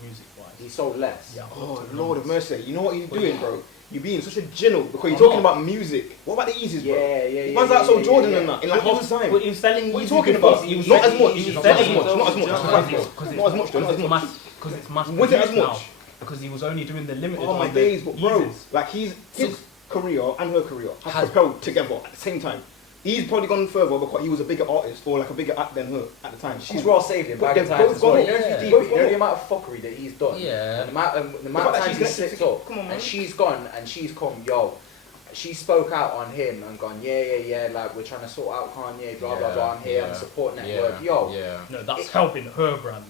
music wise. He sold less. Yeah. Oh, Lord of mercy. You know what you're Well, doing, yeah. bro? You're being such a general because you're I'm talking not. about music. What about the Yeezys, bro? Yeah. Man's like so Jordan yeah. and that in like half the time. But he was selling. What are you Yeezy talking because about? he was Not as selling- much. he was Not selling- as much. Not as much. Just Not as because much. it's- Not as much. Though. Not as because much. it's because it's mass Was it as produced much? now. Because he was only doing the limited. Oh my on the days, but bro, Yeezys. like his career and her career have Has- propelled together at the same time. He's probably gone further because he was a bigger artist or like a bigger act than her at the time. She's well saved in But bag they've of times both as well. gone You know, up. if Yeah. you Both deep, you gone know the up. amount of fuckery that he's done. Yeah. And the amount fact of that times she's he connected slipped to- up. come on, man. And she's gone and she's come, yo. She spoke out on him and gone, yeah, like we're trying to sort out Kanye, blah, blah, blah, I'm here, I'm a support network. Yo, Yeah. No, that's helping her brand.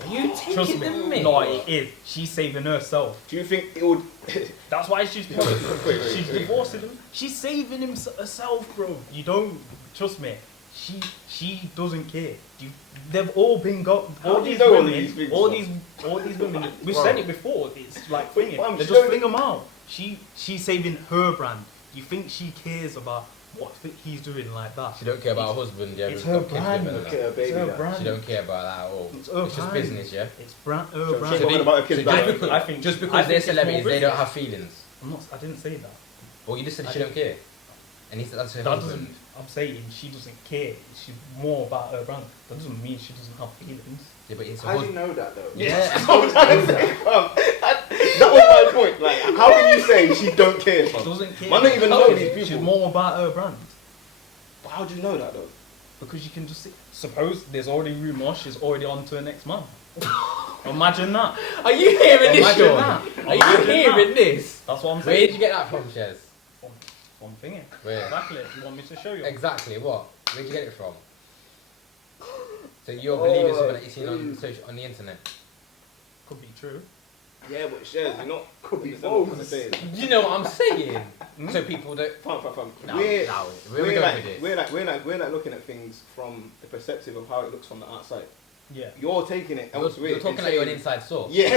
Are you Trust taking the me. mic? No, it is. She's saving herself. Do you think it would? That's why she's wait, she's wait. divorcing him. She's saving herself, bro. You don't trust me. She doesn't care. They've all been all How do you these know all women, these things, all bro? these women. We've Bro. said it before. It's like Wait, thingy. fam, They she just don't- fling them out. She's saving her brand. You think she cares about what he's doing like that? She don't care about her husband. Yeah, It's who's her got kids brand. with her look and at that. her baby. It's her there. brand. She don't care about that at all. It's her It's just brand. business, yeah. It's her So she brand. ain't bothered about her kids. So back just then. because, I think- just I because think they're it's more celebrities, they don't business. have feelings. I didn't say that. Well, you just said I she don't care. And he said that's her That husband. doesn't. I'm saying she doesn't care. She's more about her brand. That doesn't mean she doesn't have feelings. Yeah, but it's her How do you husband. know that though? Yeah. That was my point. Like, how can you say she don't care? She Fam? doesn't care. Man don't even know these She's people. more about her brand. But how do you know that though? Because you can just see. Suppose there's already rumours she's already on to her next man. Imagine that. Are you hearing this, Imagine Shawn? that. Are you Imagine hearing that. this? That's what I'm Where saying. did you get that from, Shez? One thing. Where? Exactly. You want me to show you? Exactly, what? Where did you get it from? So you're believing something that you've seen on the internet? Could be true. Yeah, but Shez, you're not. Could be understand what I'm false. saying. You know what I'm saying? So people don't... Fam. No, We're where we going like, with this? we're like looking at things from the perspective of how it looks from the outside. Yeah. You're taking it elsewhere. You're talking like you're an inside source. Yeah.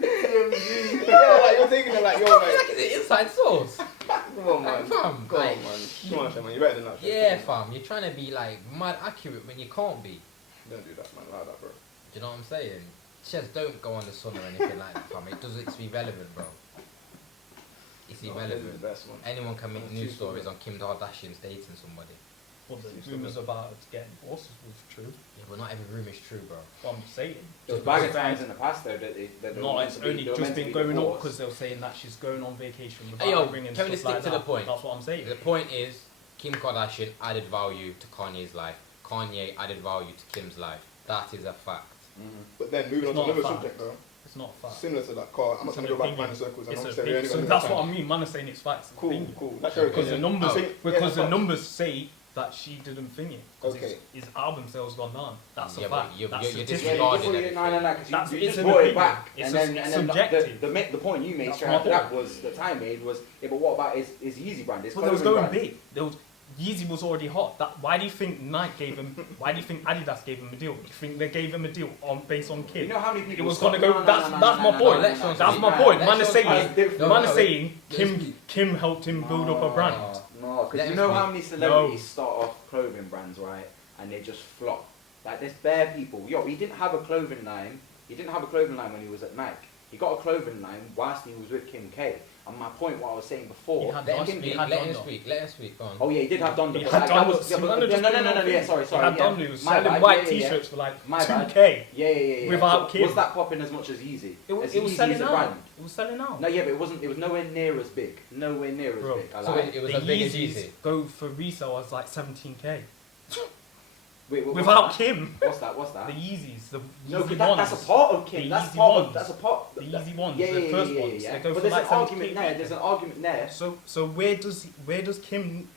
Yeah, like you're taking it like you're like. Like it's an inside source. Come on, man. Like, fam, Come on, like- man. Come on, Shawn, man. You're better than that. Shawn. Yeah, Come on. fam. You're trying to be like mad accurate when you can't be. Don't do that, man. Like that, bro. Do you know what I'm saying? Shez, don't go on the sun or anything like that, fam. It doesn't. It's irrelevant, bro. It's No, irrelevant. this is the best one. Anyone can make That's news too stories good. on Kim Kardashian's dating somebody. Well, the Seems to rumours be. about it getting divorced was true. Yeah, but not every room is true, bro. What I'm saying. There was bag of times in the past though that they No, were it's meant to be- only they were just meant to been be going up divorced. because they were saying that she's going on vacation without Hey, yo, bringing can we stuff stick like to that. the point? That's what I'm saying. The point is, Kim Kardashian added value to Kanye's life. Kanye added value to Kim's life. That is a fact. But then moving It's on to not a another fact. subject, bro. It's not a fact. Similar to that car. I'm not It's trying an to go back opinion. around in circles. It's I'm an not opinion. So that's what I mean. Man is saying it's facts. It's Cool, opinion. cool. That's your Because the opinion. numbers, I think- yeah, because that's the facts. numbers say that she didn't think it. 'Cause Okay. his album sales gone down. That's Yeah, a but fact. you're- That's you're statistic. disregarding No, everything. because That's- you it's just an brought it opinion. back, It's and then subjective. the point you made That's straight my after that point. was the time made was yeah, but what about his Yeezy brand? His But they was clothing going brand? big. There was Yeezy was already hot. Why do you think Nike gave him? Why do you think Adidas gave him a deal? Do you think they gave him a deal based on Kim? You know how many It people was stopped- gonna go. No, That's my point. no, That's no, my no, point. no, Man is no, saying, no, man no, is saying, no, Kim helped him build up a brand. No, Let because you him know speak. how many celebrities start off clothing brands, right? And they just flop. Like there's bare people. Yo, he didn't have a clothing line. He didn't have a clothing line when he was at Nike. He got a clothing line whilst he was with Kim K. And my point, what I was saying before. He had Let him Kim- speak. he had Let him Donda. speak. Let him speak. Go on. Oh yeah, he did have Donda. He but had that Donda. was- yeah, See, but- man, just no, putting on yeah, things. sorry. He had yeah. Donda. He was My selling bad, white yeah, yeah, T-shirts for like My bad. 2K. Yeah. Without So Kim. was that popping as much as Yeezy? It was As Yeezy selling is a out. brand. It was selling out. No, yeah, but it wasn't. It was nowhere near as big. Nowhere near as Bro, big. I so lied. it was the as big as Yeezys Yeezy. go for resale as like 17K. Wait, what's Without that? Kim, What's that? What's the that? Yeezys, the No, Yeezy but ones. that's a part of Kim. The That's Yeezy part of. ones. That's a part. The Yeezy ones, Yeah, the yeah, first yeah, ones. yeah. They go But for there's like an argument 17K. there. There's an argument there. So where does Kim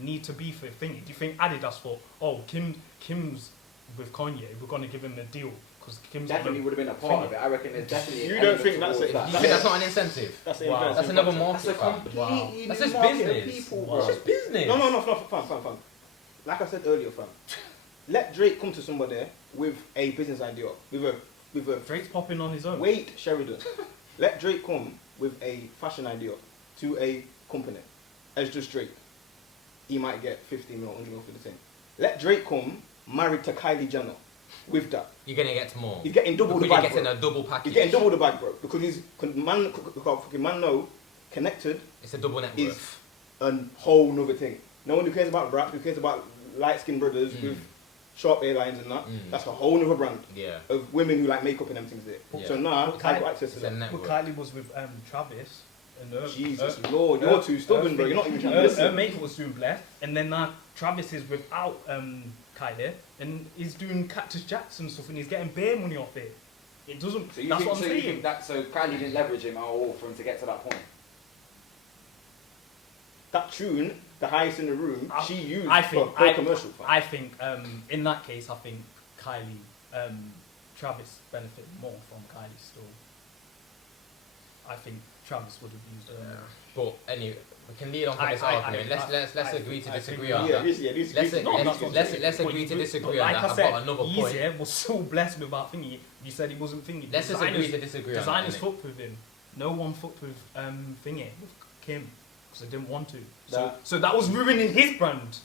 need to be for thingy? Do you think Adidas thought, oh, Kim's with Kanye, we're gonna give him a deal because Kim's Definitely would have been a part of it. I reckon there's definitely. You an don't element think that's towards it? that. You think that's not an incentive? That's Wow. the That's another That's market, a fam. completely That's new just market of business. people, Wow. bro. It's just business. No, fam. Like I said earlier, fam. Let Drake come to somebody with a business idea, with a Drake's popping on his own. Wait, Sheridan. Let Drake come with a fashion idea to a company as just Drake. He might get 50 mil, 100 mil for the thing. Let Drake come married to Kylie Jenner with that. You're gonna get more. He's getting double the Because bag, you're getting bro. a double package. He's getting double the bag, bro. Because he's man know connected It's a double net is worth. a whole nother thing. No one who cares about rap, who cares about light skinned brothers with sharp airlines and that. That's a whole nother brand Yeah. of women who like makeup and them things there. Yeah. So now But I've Kylie- got access to It's a that. net But worth. Kylie was with Travis. And Jesus Lord, you're too stubborn, bro. You're not even trying to Her listen. makeup was doing blessed, and then now Travis is without Kylie, and he's doing Cactus Jackson stuff, and he's getting bare money off it. It doesn't. So you that's think, what I'm so you saying. think that so Kylie didn't leverage him at all for him to get to that point? That tune, the highest in the room, I- she used I for think her commercial. fam. I think in that case, I think Kylie, Travis benefited more from Kylie still. I think Travis would have used her. But anyway, we can lead on from this I- argument. Let's agree to I disagree think- on yeah, that. this, yeah, this, Let's this, No, let's- that's what I'm let's- saying. let's But agree to but disagree like on that. I I've said, got another point. Yeezy was so blessed without thingy. You said he wasn't thingy. Let's just agree to disagree on that. Designers innit? fucked with him. No one fucked with thingy with Kim because they didn't want to. So that was ruining his brand.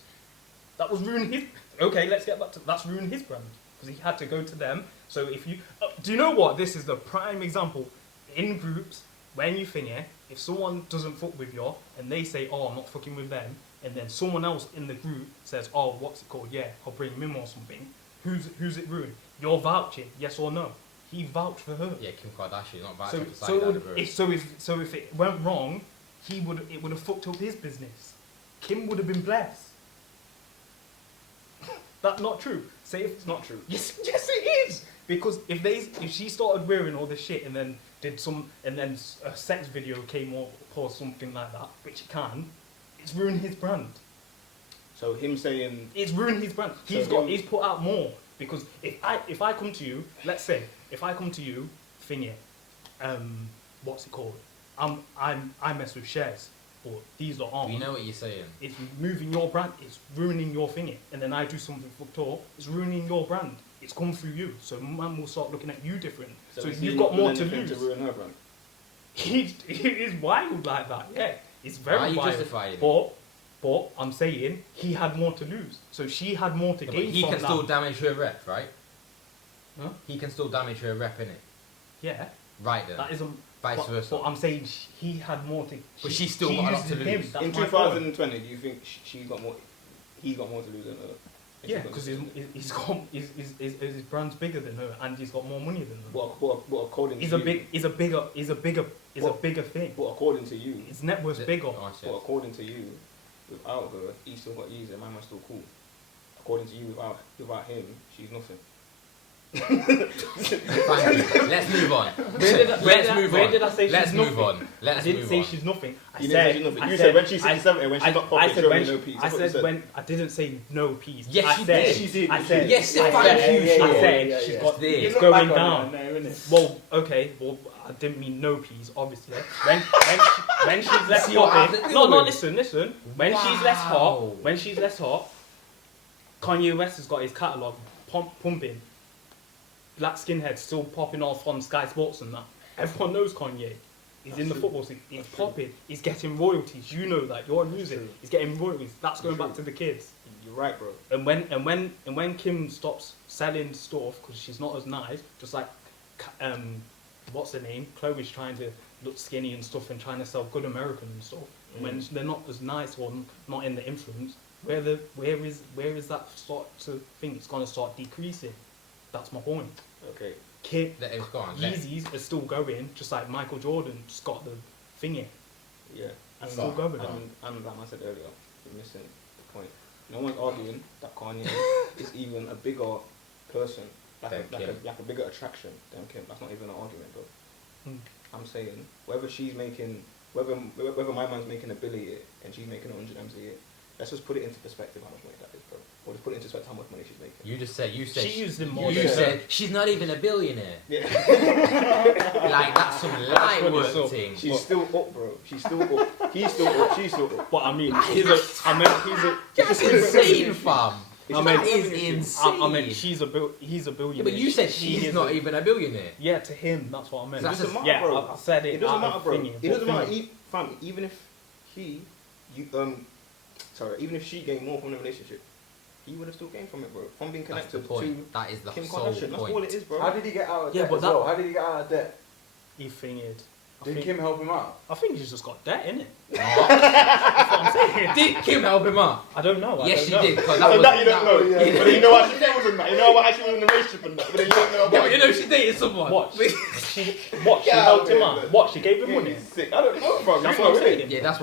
That was ruining his. Okay, let's get back to that's ruining his brand because he had to go to them. So if you do you know what this is the prime example in groups when you thingy. If someone doesn't fuck with you and they say, "Oh, I'm not fucking with them," and then someone else in the group says, "Oh, what's it called? Yeah, I'll bring him in or something." Who's it ruined? You're vouching, yes or no? He vouched for her. Yeah, Kim Kardashian, not So, vouching for so, Saudi it would, Arabia. if it went wrong, it would have fucked up his business. Kim would have been blessed. that not true? Say if It's not true. yes, it is. Because if she started wearing all this shit and then a sex video came up or something like that, which it can, it's ruined his brand. So him saying It's ruined his brand. He's put out more because if I come to you, let's say if I come to you, thingy, what's it called? I mess with Shez, or these are on. We know what you're saying. It's moving your brand. It's ruining your thingy, and then I do something fucked up. It's ruining your brand. It's come through you, so man will start looking at you different. So you've got more to lose. To ruin her brand. It is wild like that. Yeah, it's very Why are you wild. justifying it? But I'm saying he had more to lose, so she had more to Yeah, gain but he from can that. still damage her rep, right? Huh? He can still damage her rep, innit? Yeah, Right then. that isn't. Vice but, versa. But I'm saying he had more to. But she's still got a lot to uses him. lose. That's In my point. 2020, do you think he's got more to lose than her? Yeah, because his brand's bigger than her, and he's got more money than her. But according He's to a you, bigger thing. But according to you, His net worth's bigger. Oh, shit. but according to you, without her, he still got used, and my man's still cool. According to you, without him, she's nothing. Thank you. Let's move on. Where did I say Let's she's move nothing? on. Let's I didn't move say on. she's nothing. You didn't say she's nothing. You said when she's 67, when she's not popping, she'll be no peas. I That's what you said when I didn't say no peas. Yes, I she said, did. She did. I said Yes, I thank said, you, I Shawn. said she's got did. it's look going back down. on it now, innit? Well, okay. Well, I didn't mean no peas, obviously. When she's less See what I have hot. to No, do no. with? Listen. When she's less hot. Wow. When she's less hot. Kanye West has got his catalogue pumping. Black skinheads still popping off on Sky Sports and that. Everyone knows Kanye. He's in the football scene. He's popping. He's getting royalties. You know that. You're in music. True. He's getting royalties. That's going True. back to the kids. You're right, bro. And when Kim stops selling stuff because she's not as nice, just like what's her name? Chloe's trying to look skinny and stuff and trying to sell good American and stuff. When they're not as nice or not in the influence, where is that start to think it's gonna start decreasing? That's my point. Okay. Kid Let him go on. Let- Yeezys are still going, just like Michael Jordan just got the thingy. Yeah. It's still going. And like I said earlier, you're missing the point. No one's arguing that Kanye is even a bigger person, like a bigger attraction than Kim. That's not even an argument, bro. I'm saying whether my man's making $1 billion and she's making 100 M's a year, let's just put it into perspective how much money that is, bro. Or just put it into perspective how much money she's making. You said She used him more. You than- said she's not even a billionaire. Yeah. Like that's some light what work it's up. thing. She's still up, bro. She's still up. He's still up. She's still up. But I mean, That's insane, fam. I mean, That is insane. I mean, he's a billionaire. Yeah, but you said she's is not a- even a billionaire. Yeah, to him, that's what I meant. That's It doesn't matter, yeah, bro. I said it. It doesn't out matter, of bro. thingy, It but doesn't matter. thingy. Fam, even if she gained more from the relationship, he would have still gained from it, bro. From being That's the connected to point. That is the Kim sole Kardashian. That's all point. it is, bro. How did he get out of Yeah, debt but as that- well? How did he get out of debt? He fingered. Did Kim help him out? I think he's just got debt, innit? What? That's what I'm saying. Did Kim help him out? I don't know. Yes, I she don't know. did. 'Cause So was- that you don't know. yeah, But then you know why she feels in that. You know why she was in a relationship and that. But then you don't know Yeah, about but you know she dated someone. What? She Yeah, helped him yeah, out. yeah. What? She gave him money. He's sick. I don't know, bro. That's You what I'm know, saying. Yeah, that's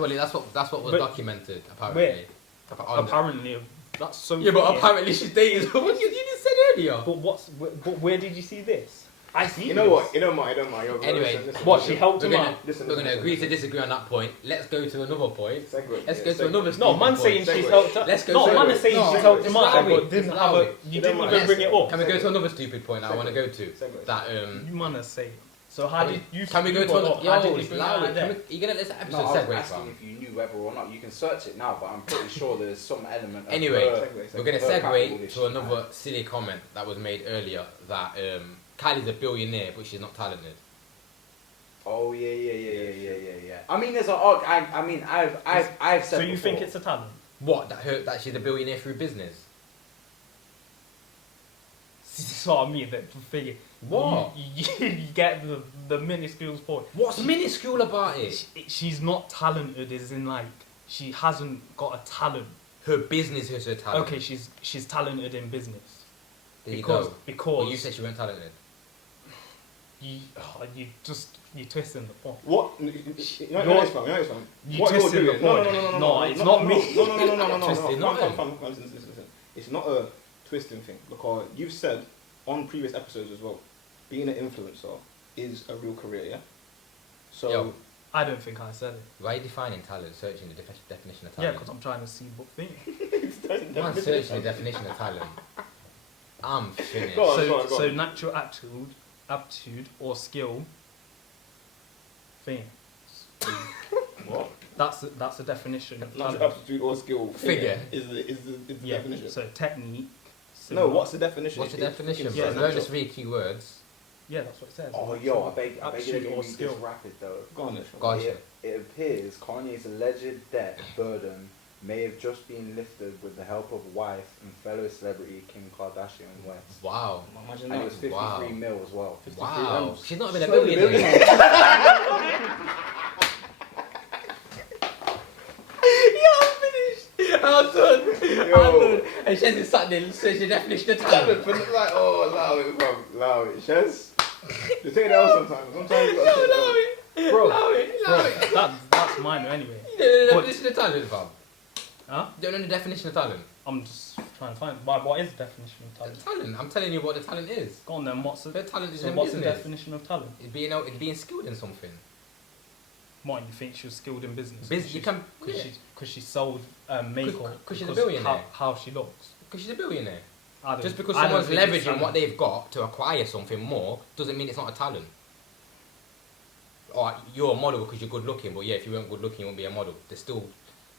what was But- documented apparently. Where? On- Apparently, that's so. Yeah, but funny. apparently she's dated. What you just said earlier. But where did you see this? I see. You know this. what? You don't mind. Anyway, What? She helped We're him gonna, out. Listen, we're gonna listen, agree listen. to disagree on that point. Let's go to another point. Segue. Let's Yeah, go to segue. another. No, stupid man point. saying she's Segue. helped out. Let's go No, segue. man is saying No, she's helped him allow out, it. but didn't Allow have a. it. You Don't didn't mind. even bring it up. Can we go to another stupid point that I Segue. want to go to? Segue. That You man are saying. So how did you? Can we go to what- another? how Yo, did you it's bring loud. that idea? You're gonna let this No, episode I was segue asking from. if you knew whether or not. You can search it now, but I'm pretty sure there's some element of Anyway, her- we're gonna her capital segue issue. to another silly comment that was made earlier that Kylie's a billionaire, but she's not talented. Oh yeah. I mean, there's a. I mean, I've said. So you think before- it's a talent? What? That she's a billionaire through business? That's what I mean. That figure. What? You get the minuscule point. What's minuscule about it? She's not talented, as in like she hasn't got a talent. Her business is her talent. Okay, she's talented in business. There you because go. because Well, you said she weren't talented. you twisting the point. What? You know it's fun. You What you're twisting the doing? point. No, it's not me. No. Twisting, Fam, not him. fam, listen. It's not a twisting thing because you've said on previous episodes as well, being an influencer is a real career, yeah? So... Yo. I don't think I said it. Why are you defining talent? Searching the definition of Yeah, talent. because I'm trying to see what thing. I'm searching the definition of talent. I'm finished. Go on, So, go on. so natural aptitude or skill thing. What? That's the definition of Natural talent. aptitude or skill Figure. is the Yeah. definition. So technique. No, what's the definition? What's the It's- definition, it's bro? yeah, Don't natural. just read keywords. Yeah, that's what it says. Oh, yo, I beg you Aptitude to or give me skill. this rapid though. Go on, Nish. Gotcha. It appears Kanye's alleged debt burden may have just been lifted with the help of wife and fellow celebrity Kim Kardashian West. Wow. Imagine And it that. was 53 Wow. mil as well. 53 Wow. M's. She's not even a Slowly billionaire. I'm done. Yo. And Shez is sat there, says the definition of Talent, talent. but it's like, oh, allow it, bro. Allow it. Shez. You take it out sometimes. Sometimes you gotta take it out. Bro, Allow it. that's mine anyway. You don't know the But- definition of talent, fam. Huh? You don't know the definition of talent. I'm just trying to find. What is the definition of talent? Talent. I'm telling you what the talent is. Go on then. What's the The talent is so in what's the business. definition of talent? It's being skilled in something. What, you think she was skilled in business? You can Because she sold makeup. 'Cause she's a because billionaire. How she looks. because she's a billionaire. I don't- Just because I don't someone's think it's leveraging talent. what they've got to acquire something more doesn't mean it's not a talent. Or you're a model because you're good looking, but yeah, if you weren't good looking, you won't be a model. They're still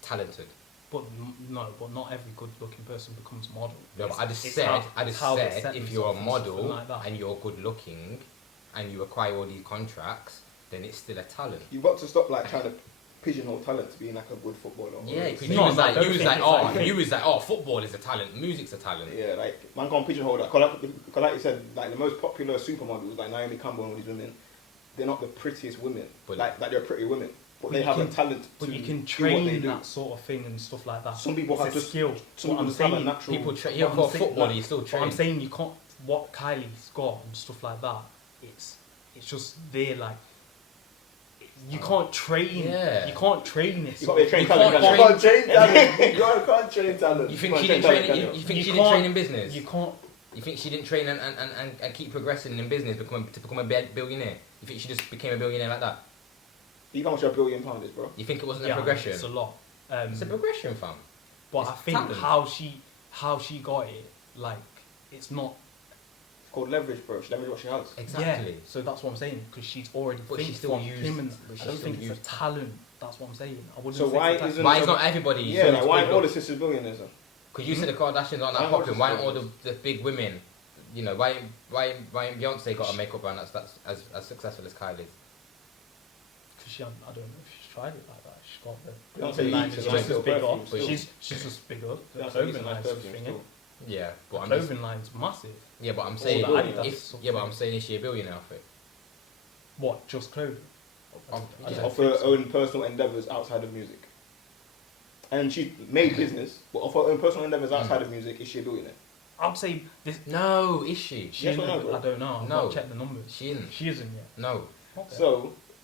talented. But but not every good-looking person becomes a model. No, but I just It's said, how they set if you're a themselves and model something like that. and you're good looking and you acquire all these contracts, then it's still a talent. You've got to stop like trying to pigeonhole talent to being like a good footballer. Yeah, because No, I don't think you was like, football is a talent, music's a talent. Yeah, like man can't pigeonhole that. Cause like you said, like the most popular supermodels, like Naomi Campbell and all these women, they're not the prettiest women. But- like they're pretty women, but But they you have a can- talent. But to you can do what they train do. that sort of thing and stuff like that. Some people It's have a just skill. Some What people I'm just have a saying, natural. People what you're I'm for a saying, footballer, like, you still But train. I'm saying you can't. What Kylie's got and stuff like that. It's just there like. You can't train. Yeah. You can't train it. You got to train You talent. can't can't You can't train talent. You can't train talent. You think Can't she train didn't train? talent, You can you? think You she didn't can't- train in business? You can't. You think she didn't train and keep progressing in business to become a billionaire? You think she just became a billionaire like that? You know how much £1 billion is, bro. You think it wasn't Yeah, a progression? It's a lot. It's a progression, fam. But it's I think talent. how she got it, like it's not. It's called leverage, bro. She leverage what she has. Exactly. Yeah, so that's what I'm saying because she's already. But she think still from used- him and but she I don't still think it's used- a talent. That's what I'm saying. I wouldn't. So say why it's a isn't- Why is not everybody? Yeah, like why aren't all the sisters billionaires then? Because you said the Kardashians aren't that Why popular. not Why just aren't all the big women? You know, why ain't Beyonce got a makeup brand that's as successful as Kylie? Because she, I don't know if she's tried it like that. She's got the Beyonce clothing line eats is a just nice as little big perfume up. still. She's just bigger. The Beyonce eats a clothing nice line's perfume thing. still. Yeah, but The I'm just, clothing line's massive. yeah, but I'm All saying the Adidas if stuff. yeah, but I'm saying is she a billionaire off it? What? Just clothing? Of- I yeah. don't Of think her so. own personal endeavours outside of music. And she made business, but of her own personal endeavours outside of music, is she a billionaire? I'd say this. No, is she? She Yes or isn't, no, bro? I don't know. I've No. not checked the numbers. She isn't. She isn't yet. No. Okay.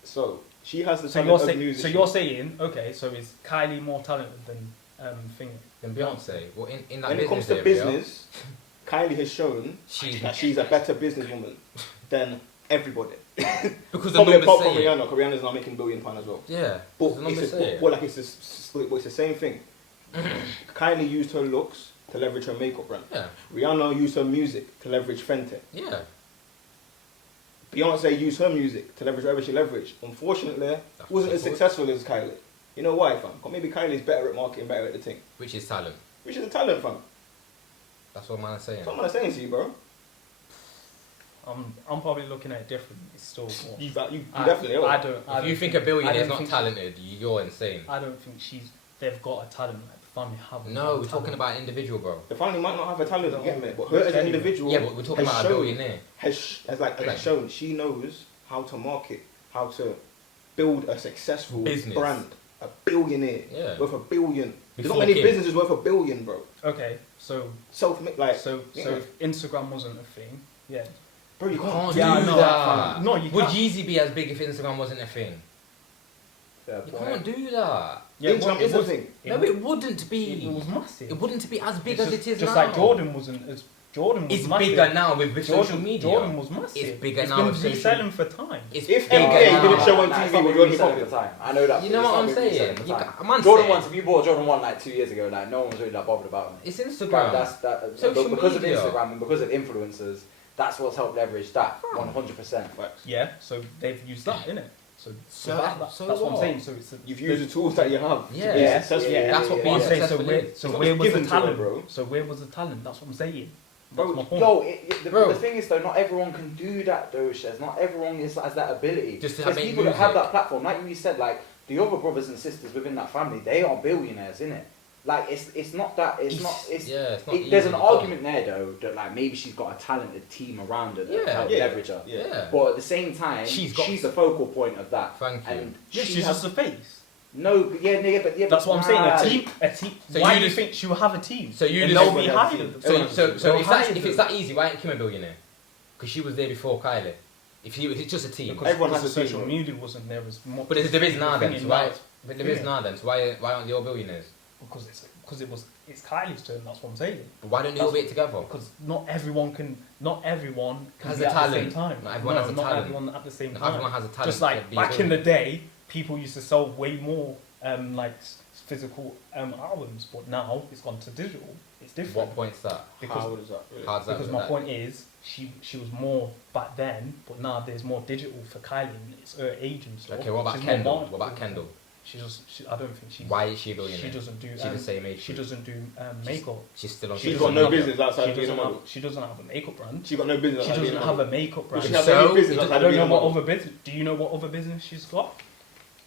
So she has the So talent you're of music. so you're saying okay? So is Kylie more talented than Thing? Then Beyonce. Well, in that when it comes business to area, business, Kylie has shown She's- that she's a better businesswoman than everybody. because the Probably numbers apart from say it. Rihanna, because Rihanna's now making £1 billion as well. Yeah, But because the numbers say it. it's the same thing. Kylie used her looks to leverage her makeup brand. Yeah, Rihanna used her music to leverage Fenty. yeah. Beyonce used her music to leverage whatever she leveraged. Unfortunately, That's wasn't as what- successful as Kylie. You know why, fam? 'Cause maybe Kylie's better at marketing, better at the thing. Which is talent. Which is a talent, fam. That's what I'm saying. That's what I'm saying to you, bro. I'm probably looking at it different. It's still. More. You definitely are. I don't. If you think a billionaire is not think- talented, you're insane. I don't think they've got a talent like the family have. No, we're talking about an individual, bro. The family might not have a talent, you get me? But her But as an anyway. individual Yeah, but we're talking has about a shown- billionaire. has shown she knows how to market, how to build a successful Business. brand. A billionaire Yeah. worth $1 billion. There's not Before many Kim. businesses worth $1 billion, bro. Okay, so Like, so yeah. if Instagram wasn't a thing, yeah. bro, you You can't can't do Yeah, I do know, that. No, you Would can't. Yeezy be as big if Instagram wasn't a thing? Yeah, You point. can't do that. Yeah, It it was. thing. No, it wouldn't be. It was massive. It wouldn't be as big It's as just, it is just now. like Jordan wasn't as Jordan was It's massive. bigger now with social media. Jordan was massive. It's bigger it's now been with social- reselling for time. It's If bigger MK now. didn't show on Nah, TV, it's not we been would be reselling popular. for time. I know that. You know it's what not I'm been saying? reselling for You time. got- a man Jordan said- 1, if you bought Jordan 1 like 2 years ago, like no one was really that bothered about him. It's But Instagram. but because of media. Instagram and because of influencers, that's what's helped leverage that Fam. 100%. Yeah, so they've used that, innit? So, So that's so what I'm what? saying. So it's You've used the tools that you have Yeah. to be Yeah, successful. yeah, That's what what being I'm saying. So successful where, is. so It's not where was the given to them, talent, bro. So where was the talent? That's what I'm saying. That's my Bro, point. yo, Bro. the thing is though, not everyone can do that though, Shez. Not everyone has that ability. Just to There's make people that have music. that platform, like you said, like the other brothers and sisters within that family, they are billionaires, innit? Like it's not that it's not it's yeah, it's not there's easy, an you can't. argument there though that like maybe she's got a talented team around her that Yeah. help Yeah. leverage her. Yeah. But at the same time, She's she's got- the focal point of that. Thank you. And Yeah, she she's has just a face. no, but yeah. That's what I'm saying. nah. A team. So Why you do you just- think she will have a team? So you and just- they'll be Everyone has a higher. team. So They'll if hire it's them. that easy, why ain't Kim a billionaire? Because she was there before Kylie. If it's just a team. Because Everyone has because a team, social bro. media wasn't there as much. But there is now then. So Thinking why? now, But there is now then. So why aren't they all billionaires? because it's Kylie's turn. That's what I'm saying. But why don't they all be it together? Because not everyone can Has be a at talent. the same time. Not everyone no, has a not talent. everyone at the same Not time. everyone has a talent. Just to like be a back in the billionaire. day, people used to sell way more physical albums, but now it's gone to digital. It's different. What point's that? Because How is that? Really? How's that? because my point is she was more back then, but now there's more digital for Kylie. And it's her age and stuff. Okay, what about She's more Kendall? modern. What about Kendall? I don't think she's. Why is she a billionaire? She doesn't do. She's the same age. She doesn't do makeup. She's still on. She's doesn't got no have a- business outside She of being a doesn't have. model. She doesn't have a makeup brand. She got no business She outside of being doesn't a have model. a makeup Does brand. she have So, any business it outside I of don't being know a what model? other business. Do you know what other business she's got?